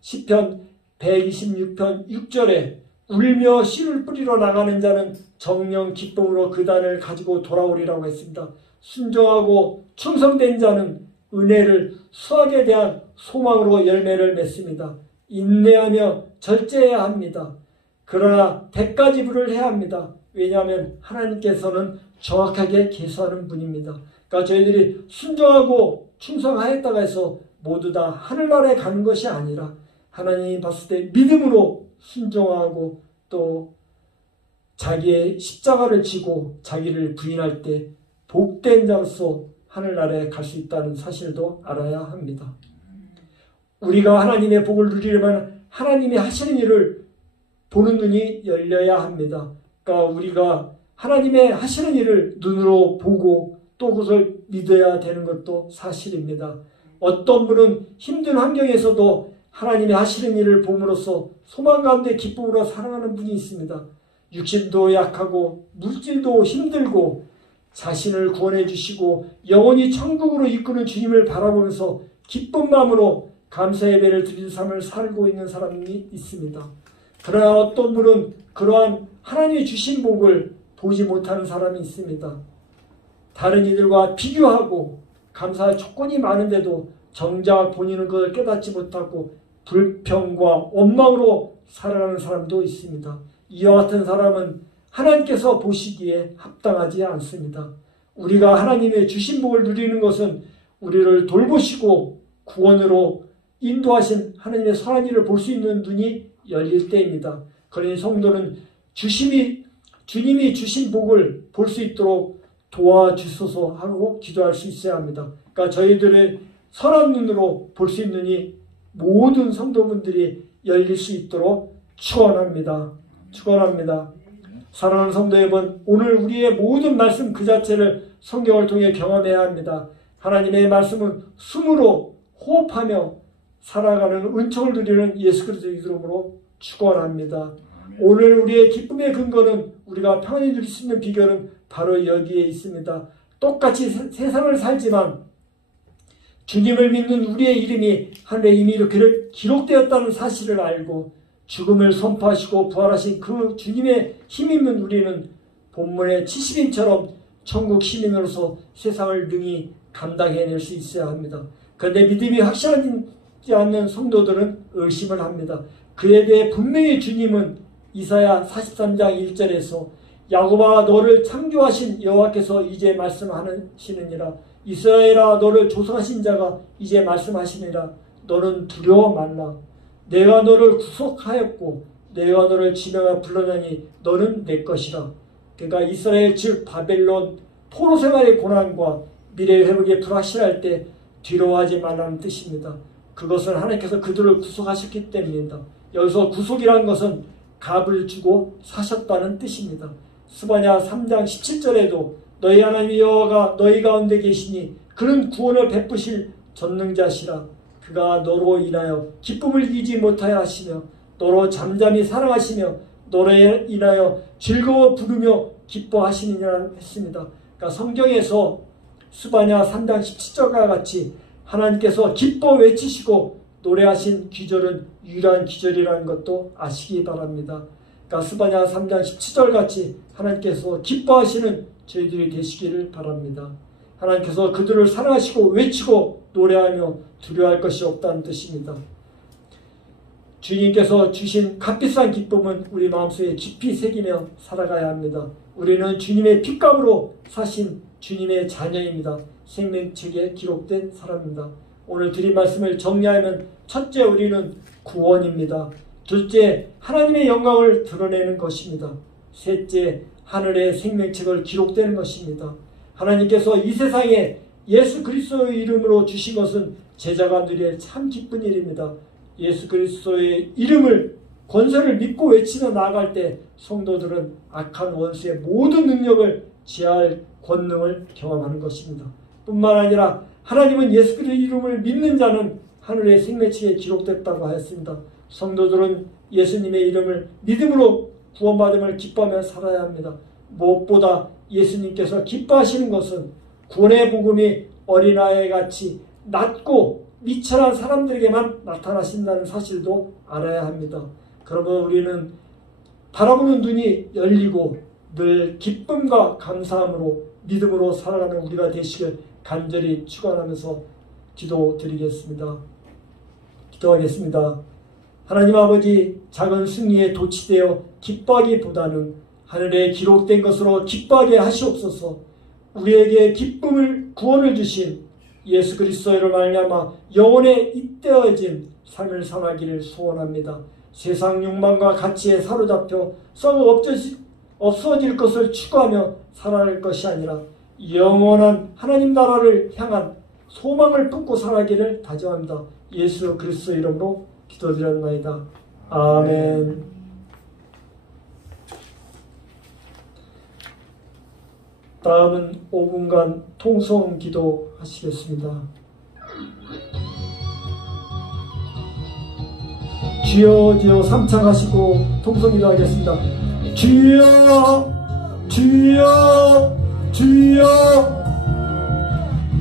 시편 126편 6절에 울며 씨를 뿌리러 나가는 자는 정령 기쁨으로 그 단을 가지고 돌아오리라고 했습니다. 순종하고 충성된 자는 은혜를 수확에 대한 소망으로 열매를 맺습니다. 인내하며 절제해야 합니다. 그러나 대가지불을 해야 합니다. 왜냐하면 하나님께서는 정확하게 계수하는 분입니다. 그러니까 저희들이 순종하고 충성하였다가 해서 모두 다 하늘나라에 가는 것이 아니라 하나님이 봤을 때 믿음으로 순종하고 또 자기의 십자가를 지고 자기를 부인할 때 복된 자로서 하늘나라에 갈 수 있다는 사실도 알아야 합니다. 우리가 하나님의 복을 누리려면 하나님이 하시는 일을 보는 눈이 열려야 합니다. 그러니까 우리가 하나님의 하시는 일을 눈으로 보고 또 그것을 믿어야 되는 것도 사실입니다. 어떤 분은 힘든 환경에서도 하나님이 하시는 일을 봄으로써 소망 가운데 기쁨으로 살아가는 분이 있습니다. 육신도 약하고 물질도 힘들고 자신을 구원해 주시고 영원히 천국으로 이끄는 주님을 바라보면서 기쁜 마음으로 감사 예배를 드리는 삶을 살고 있는 사람이 있습니다. 그러나 어떤 분은 그러한 하나님이 주신 복을 보지 못하는 사람이 있습니다. 다른 이들과 비교하고 감사할 조건이 많은데도 정작 본인은 그걸 깨닫지 못하고 불평과 원망으로 살아가는 사람도 있습니다. 이와 같은 사람은 하나님께서 보시기에 합당하지 않습니다. 우리가 하나님의 주신 복을 누리는 것은 우리를 돌보시고 구원으로 인도하신 하나님의 선한 일을 볼 수 있는 눈이 열릴 때입니다. 그러니 성도는 주님이 주신 복을 볼 수 있도록 도와주소서 하고 기도할 수 있어야 합니다. 그러니까 저희들의 선한 눈으로 볼 수 있는 이 모든 성도분들이 열릴 수 있도록 축원합니다. 사랑하는 성도 여러분, 오늘 우리의 모든 말씀 그 자체를 성경을 통해 경험해야 합니다. 하나님의 말씀은 숨으로 호흡하며 살아가는 은총을 누리는 예수 그리스도의 이름으로 축원합니다. 오늘 우리의 기쁨의 근거는 우리가 평안히 누릴 수 있는 비결은 바로 여기에 있습니다. 똑같이 세상을 살지만 주님을 믿는 우리의 이름이 하늘에 이미 이렇게 기록되었다는 사실을 알고 죽음을 선포하시고 부활하신 그 주님의 힘 있는 우리는 본문의 70인처럼 천국 시민으로서 세상을 능히 감당해낼 수 있어야 합니다. 그런데 믿음이 확실하지 않는 성도들은 의심을 합니다. 그에 대해 분명히 주님은 이사야 43장 1절에서 야곱아 너를 창조하신 여호와께서 이제 말씀하시느니라. 이스라엘아 너를 조성하신 자가 이제 말씀하시느니라. 너는 두려워 말라. 내가 너를 구속하였고 내가 너를 지명하여 불러내니 너는 내 것이라. 그러니까 이스라엘 즉 바벨론 포로 생활의 고난과 미래 회복이 불확실할 때 두려워하지 말라는 뜻입니다. 그것은 하나님께서 그들을 구속하셨기 때문입니다. 여기서 구속이라는 것은 값을 주고 사셨다는 뜻입니다. 스바냐 3장 17절에도 너희 하나님 여호와가 너희 가운데 계시니 그는 구원을 베푸실 전능자시라. 그가 너로 인하여 기쁨을 이기지 못하여 하시며 너로 잠잠히 사랑하시며 너로 인하여 즐거워 부르며 기뻐하시느니라 했습니다. 그러니까 성경에서 스바냐 3장 17절과 같이 하나님께서 기뻐 외치시고 노래하신 기절은 유일한 기절이라는 것도 아시기 바랍니다. 그러니까 스바냐 3장 17절 같이 하나님께서 기뻐하시는 저희들이 되시기를 바랍니다. 하나님께서 그들을 사랑하시고 외치고 노래하며 두려워할 것이 없다는 뜻입니다. 주님께서 주신 값비싼 기쁨은 우리 마음속에 깊이 새기며 살아가야 합니다. 우리는 주님의 핏값으로 사신 주님의 자녀입니다. 생명책에 기록된 사람입니다. 오늘 드린 말씀을 정리하면 첫째 우리는 구원입니다. 둘째 하나님의 영광을 드러내는 것입니다. 셋째 하늘의 생명책을 기록되는 것입니다. 하나님께서 이 세상에 예수 그리스도의 이름으로 주신 것은 제자가 누릴 참 기쁜 일입니다. 예수 그리스도의 이름을 권세를 믿고 외치며 나아갈 때 성도들은 악한 원수의 모든 능력을 제할 권능을 경험하는 것입니다. 뿐만 아니라 하나님은 예수 그리스도의 이름을 믿는 자는 하늘의 생명책에 기록됐다고 하였습니다. 성도들은 예수님의 이름을 믿음으로 구원받음을 기뻐하며 살아야 합니다. 무엇보다 예수님께서 기뻐하시는 것은 구원의 복음이 어린아이같이 낮고 미천한 사람들에게만 나타나신다는 사실도 알아야 합니다. 그러면 우리는 바라보는 눈이 열리고 늘 기쁨과 감사함으로 믿음으로 살아가는 우리가 되시길 간절히 축원하면서 기도드리겠습니다. 기도하겠습니다. 하나님 아버지, 작은 승리에 도취되어 기뻐하기보다는 하늘에 기록된 것으로 기뻐하게 하시옵소서. 우리에게 기쁨을 구원을 주신 예수 그리스도를 말미암아 영원에 잇대어진 삶을 살아가기를 소원합니다. 세상 욕망과 가치에 사로잡혀 썩어 없어질 것을 추구하며 살아갈 것이 아니라 영원한 하나님 나라를 향한 소망을 품고 살아가기를 다짐합니다. 예수 그리스도 이름으로 기도드렸나이다. 아멘. 다음은 5분간 통성 기도 하시겠습니다. 주여 주여 삼창하시고 통성 기도 하겠습니다. 주여 주여 주여.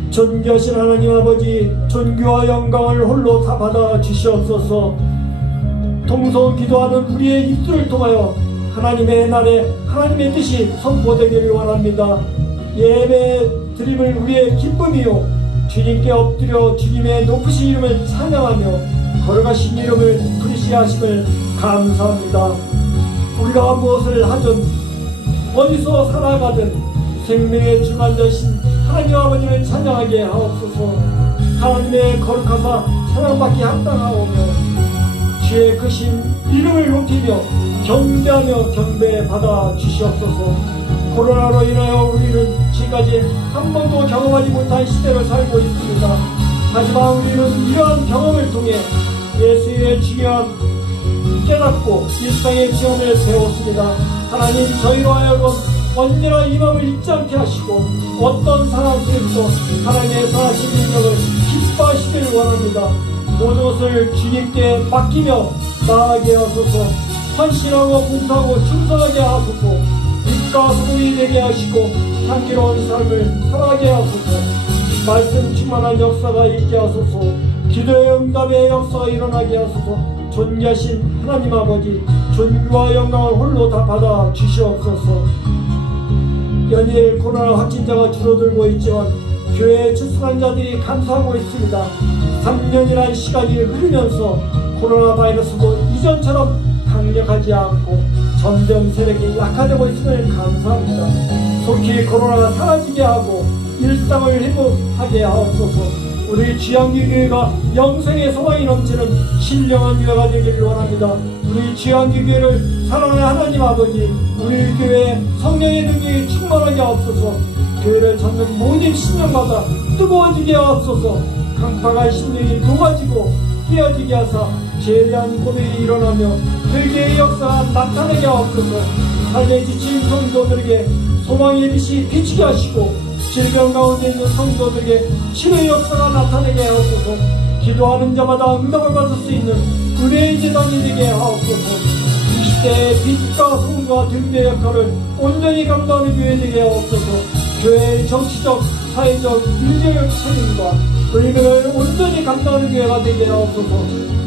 존귀하신 하나님 아버지, 존귀와 영광을 홀로 다 받아 주시옵소서. 통성 기도하는 우리의 입술을 통하여 하나님의 날에 하나님의 뜻이 선포되기를 원합니다. 예배 드림을 우리의 기쁨이요, 주님께 엎드려 주님의 높으신 이름을 찬양하며 걸어가신 이름을 부르시하심을 감사합니다. 우리가 무엇을 하든 어디서 살아가든 생명의 주관자신 하나님 아버지를 찬양하게 하옵소서. 하나님의 거룩하사 사랑받기 합당하오며 주의 크신 이름을 높이며 경배하며 경배받아 주시옵소서. 코로나로 인하여 우리는 지금까지 한 번도 경험하지 못한 시대를 살고 있습니다. 하지만 우리는 이러한 경험을 통해 예수의 중요한 깨닫고 일상의 지원을 배웠습니다. 하나님, 저희로 하여금 언제나 이 마음을 잊지 않게 하시고 어떤 상황 속에서 하나님의 선하신 능력을 기뻐하시기를 원합니다. 모든 것을 주님께 맡기며 나아가게 하소서. 헌신하고 봉사하고 충성하게 하소서. 빛과 소금이 되게 하시고 향기로운 삶을 살아가게 하소서. 말씀 충만한 역사가 있게 하소서. 기도의 응답의 역사가 일어나게 하소서. 존귀하신 하나님 아버지, 존귀와 영광을 홀로 다 받아 주시옵소서. 연일 코로나 확진자가 줄어들고 있지만 교회에 출석한 자들이 감소하고 있습니다. 3년이라는 시간이 흐르면서 코로나 바이러스도 이전처럼 강력하지 않고 전염 세력이 약화되고 있음을 감사합니다. 속히 코로나가 사라지게 하고 일상을 회복하게 하옵소서. 우리 주양기교회가 영생의 소망이 넘치는 신령한 교회가 되기를 원합니다. 우리 주양기교회를 사랑하는 하나님 아버지, 우리 교회에 성령의 능력이 충만하게 하옵소서. 교회를 찾는 모든 신령마다 뜨거워지게 하옵소서. 강팍한 심령이 녹아지고 깨어지게 하사 죄에 대한 고백이 일어나며 회개의 역사가 나타나게 하옵소서. 삶에 지친 성도들에게 소망의 빛이 비추게 하시고 질병 가운데 있는 성도들에게 치료의 역사가 나타나게 하옵소서. 기도하는 자마다 응답을 받을 수 있는 은혜의 재단이 되게 하옵소서. 이 시대의 빛과 소금과 등대의 역할을 온전히 감당하는 교회 되게 하옵소서. 교회의 정치적, 사회적, 인재적 책임과 의무를 온전히 감당하는 교회가 되게 하옵소서.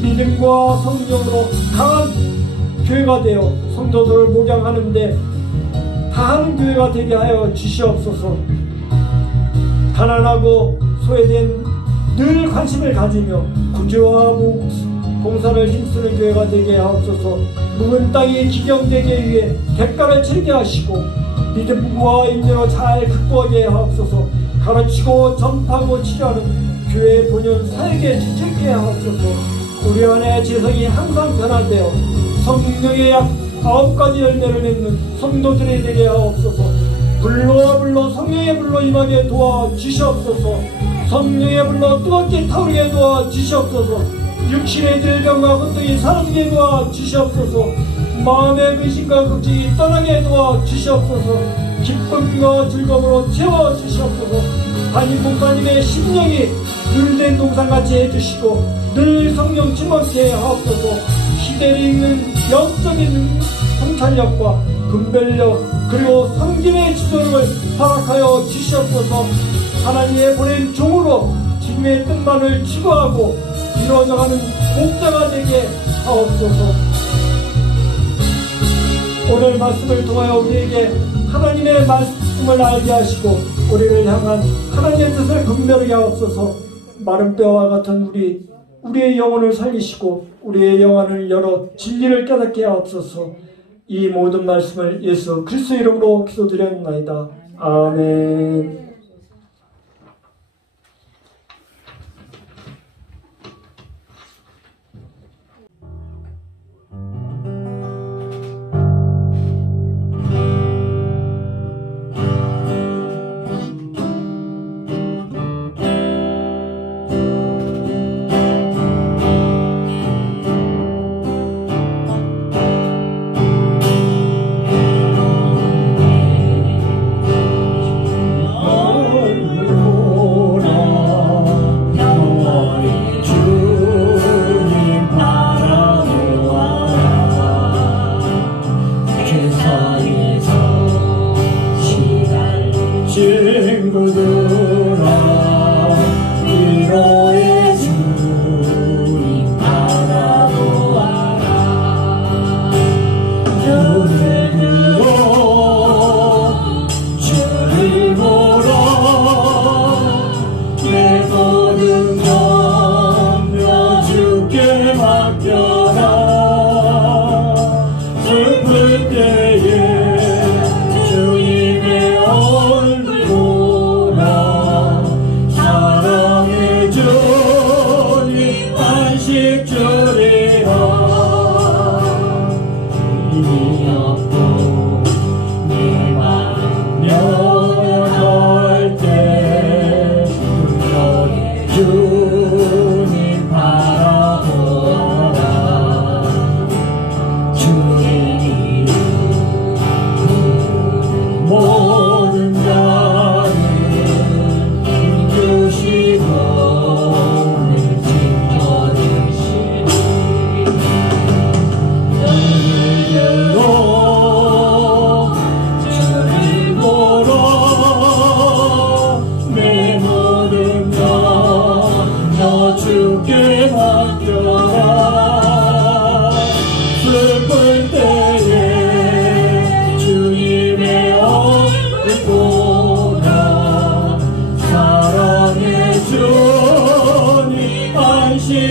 믿음과 성령으로 강한 교회가 되어 성도들을 목양하는데 다하는 교회가 되게 하여 주시옵소서. 가난하고 소외된 늘 관심을 가지며 구조와 봉사를 힘쓰는 교회가 되게 하옵소서. 묵은 땅이 기경되게 위해 대가를 치르게 하시고 믿음과 인내로 잘 극복하게 하옵소서. 가르치고 전파하고 치료하는 교회의 본연 사역에 지체게 하옵소서. 우리 안에 재성이 항상 변화되어 성령의 약 9가지 열매를 맺는 성도들이 되게 하옵소서. 불로 성령의 불로 임하게 도와주시옵소서. 성령의 불로 뜨겁게 타오르게 도와주시옵소서. 육신의 질병과 고통이 사라지게 도와주시옵소서. 마음의 근심과 걱정이 떠나게 도와주시옵소서. 기쁨과 즐거움으로 채워주시옵소서. 담임 목사님의 심령이 늘된 동산같이 해주시고 늘 성령 충만케 하옵소서. 시대를 읽는 영적인 통찰력과 분별력 그리고 성김의 지도력을 허락하여 주시옵소서. 하나님의 보낸 종으로 지금의 뜻만을 추구하고 이루어져가는 목자가 되게 하옵소서. 오늘 말씀을 통하여 우리에게 하나님의 말씀을 알게 하시고 우리를 향한 하나님의 뜻을 분별하게 하옵소서. 마른 뼈와 같은 우리의 영혼을 살리시고 우리의 영혼을 열어 진리를 깨닫게 하옵소서. 이 모든 말씀을 예수 그리스도 이름으로 기도드렸나이다. 아멘.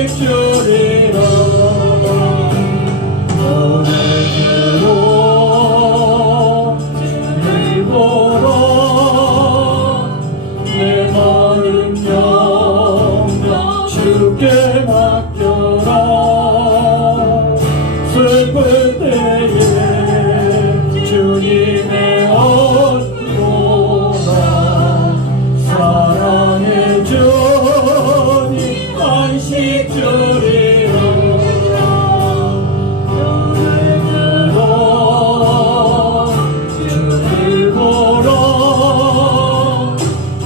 주리라. 오늘도 주를 보러 내 마음 영광 주께 맡겨라. 슬플 때에 주님의 얼굴 보라. 사랑해 주니 안식 주리라. 오늘도 주를 보러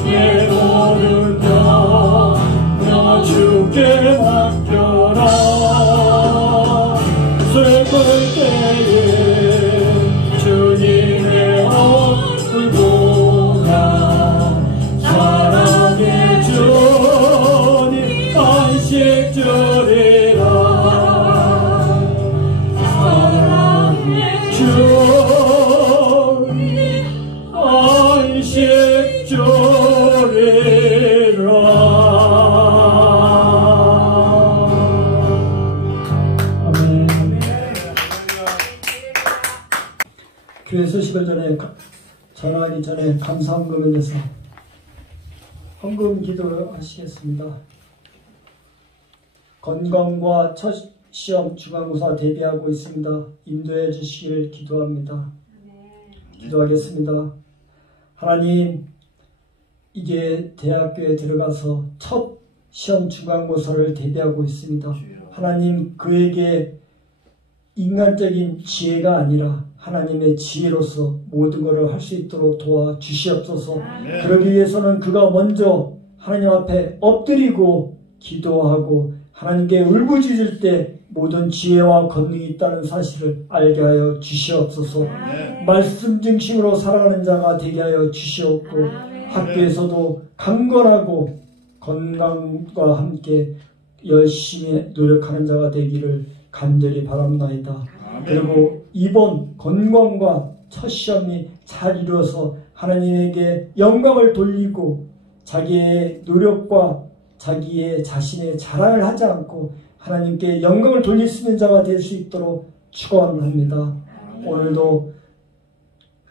내 모든 영광 주께 맡겨라. 슬플 때에 주님의 얼굴 보라. 사랑해 주니 안식 주리라. 사랑해 주니 안식 주리라. 아멘. 교회 소식을 전하기 전에 감사 헌금에 대해서 헌금 기도하시겠습니다. 건강과 첫 시험 중간고사 대비하고 있습니다. 인도해 주시길 기도합니다. 기도하겠습니다. 하나님, 이제 대학교에 들어가서 첫 시험 중간고사를 대비하고 있습니다. 하나님, 그에게 인간적인 지혜가 아니라 하나님의 지혜로서 모든 것을 할 수 있도록 도와주시옵소서. 그러기 위해서는 그가 먼저 하나님 앞에 엎드리고 기도하고 하나님께 울부짖을 때 모든 지혜와 권능이 있다는 사실을 알게 하여 주시옵소서. 말씀 중심으로 살아가는 자가 되게 하여 주시옵고, 학교에서도 강건하고 건강과 함께 열심히 노력하는 자가 되기를 간절히 바랍나이다. 그리고 이번 건강과 첫 시험이 잘 이루어서 하나님에게 영광을 돌리고 자기의 노력과 자기의 자신의 자랑을 하지 않고 하나님께 영광을 돌릴 수 있는 자가 될 수 있도록 축원합니다. 오늘도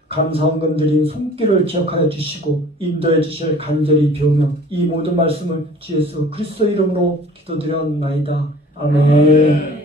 감사헌금 드린 손길을 기억하여 주시고 인도해 주실 간절히 비우며 이 모든 말씀을 주 예수 그리스도 이름으로 기도드렸나이다. 아멘.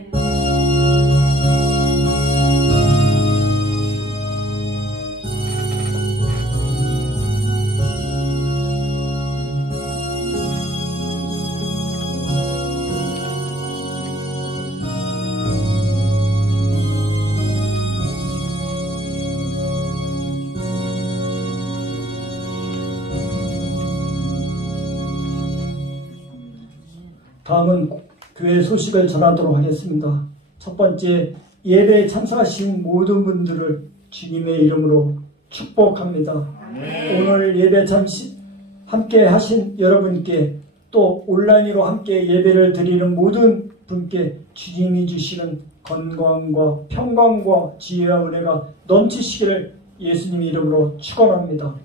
다음은 교회 소식을 전하도록 하겠습니다. 첫 번째, 예배에 참석하신 모든 분들을 주님의 이름으로 축복합니다. 오늘 예배 함께 하신 여러분께 또 온라인으로 함께 예배를 드리는 모든 분께 주님이 주시는 건강과 평강과 지혜와 은혜가 넘치시기를 예수님의 이름으로 축원합니다.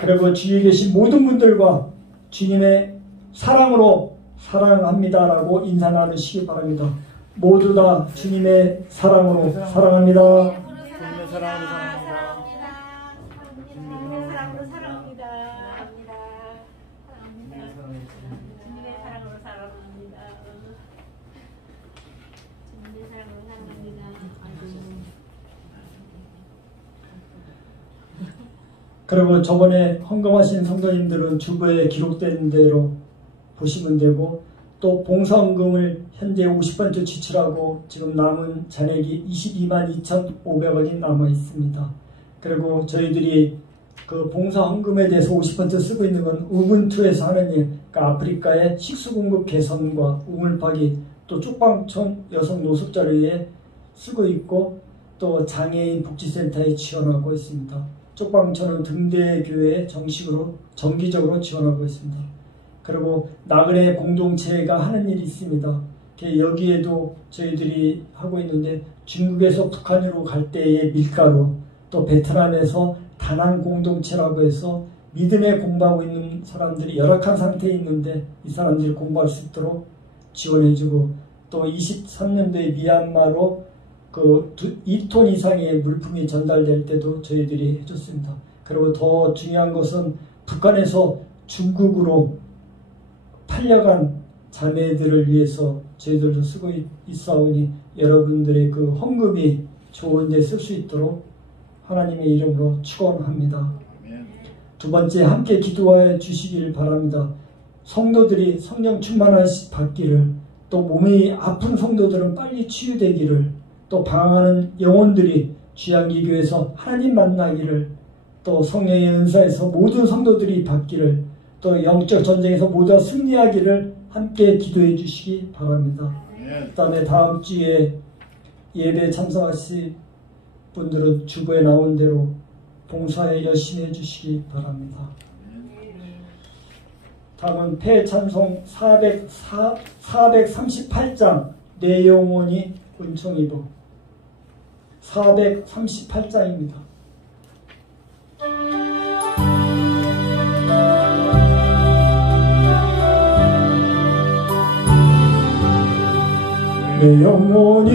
그리고 주위에 계신 모든 분들과 주님의 사랑으로 사랑합니다라고 인사 나누시기 바랍니다. 모두 다 주님의 사랑으로 사랑합니다. 주님의 사랑으로 사랑합니다. 주님의 사랑으로 사랑합니다. 주님의 사랑으로 사랑합니다. 주님의 사랑으로 사랑합니다. 그리고 저번에 헌금하신 성도님들은 주보에 기록된 대로 보시면 되고, 또 봉사헌금을 현재 50% 지출하고 지금 남은 잔액이 22만 2,500원이 남아 있습니다. 그리고 저희들이 그 봉사헌금에 대해서 50% 쓰고 있는 건 우분투에서 하는 일, 그러니까 아프리카의 식수공급 개선과 우물파기, 또 쪽방촌 여성 노숙자를 위해 쓰고 있고, 또 장애인 복지센터에 지원하고 있습니다. 쪽방촌은 등대교회에 정기적으로 지원하고 있습니다. 그리고 나그네 공동체가 하는 일이 있습니다. 여기에도 저희들이 하고 있는데, 중국에서 북한으로 갈 때의 밀가루, 또 베트남에서 다낭 공동체라고 해서 믿음에 공부하고 있는 사람들이 열악한 상태에 있는데 이 사람들이 공부할 수 있도록 지원해주고 또 23년도에 미얀마로 그 2톤 이상의 물품이 전달될 때도 저희들이 해줬습니다. 그리고 더 중요한 것은 북한에서 중국으로 팔려간 자매들을 위해서 저희들도 쓰고 있사오니 여러분들의 그 헌금이 좋은 데 쓸 수 있도록 하나님의 이름으로 축원합니다. 두 번째, 함께 기도해 주시길 바랍니다. 성도들이 성령 충만을 받기를, 또 몸이 아픈 성도들은 빨리 치유되기를, 또 방황하는 영혼들이 주양기교에서 하나님 만나기를, 또 성령의 은사에서 모든 성도들이 받기를, 또 영적 전쟁에서 모두 승리하기를 함께 기도해 주시기 바랍니다. 그 다음에 다음 주에 예배 참석하실 분들은 주보에 나온 대로 봉사에 열심히 해주시기 바랍니다. 다음은 폐찬송 438장 내 영혼이 은총이고 438장입니다. 내 영혼이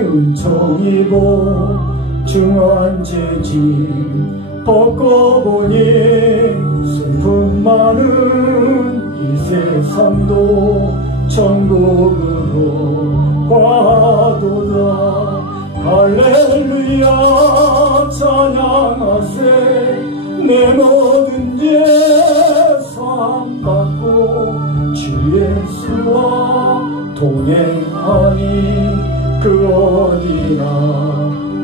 은총이고 중한 죄짐 벗고보니 슬픔 많은 이 세상도 천국으로 와도다. 할렐루야 찬양하세. 내 모든 죄 사함받고 주 예수와 동행하니 그 어디나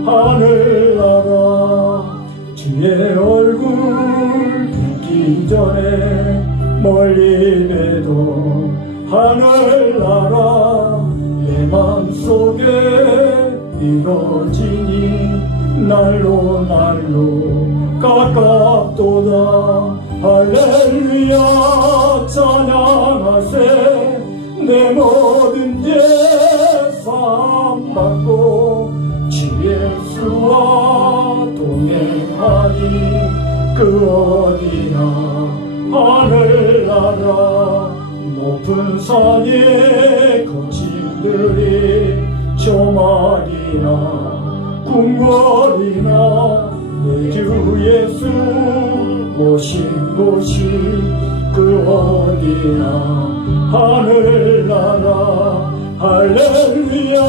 하늘나라. 주의 얼굴 뵙기 전에 멀리 뵈던 하늘나라. 내 맘속에 이루어지니 날로 날로 가깝도다. 할렐루야 찬양하세. 내 모든 죄 사함받고 주 예수와 동행하니 그 어디나 하늘나라. 높은 산의 거칠들이 조말이나 궁궐이나 내 주 예수 오신 곳이 그 어디나 하늘나라. 할렐루야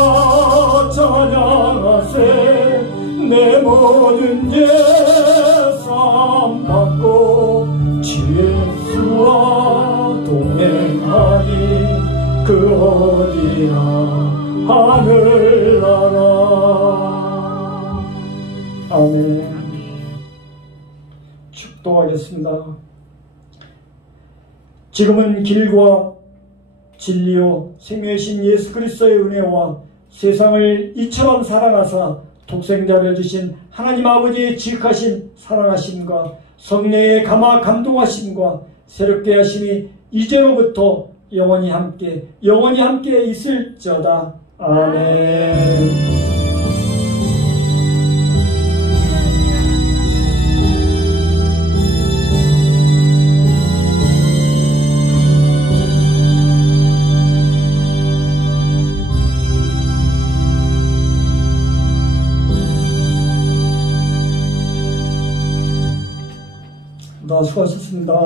찬양하세. 내 모든 죄 사함받고 주 예수와 동행하니 그 어디나 하늘나라. 아멘. 축도하겠습니다. 지금은 길과 진리요 생명이신 예수 그리스도의 은혜와 세상을 이처럼 사랑하사 독생자를 주신 하나님 아버지의 지극하신 사랑하심과 성령의 감동하심과 새롭게 하심이 이제로부터 영원히 함께 있을지어다. 아멘. 수고하셨습니다.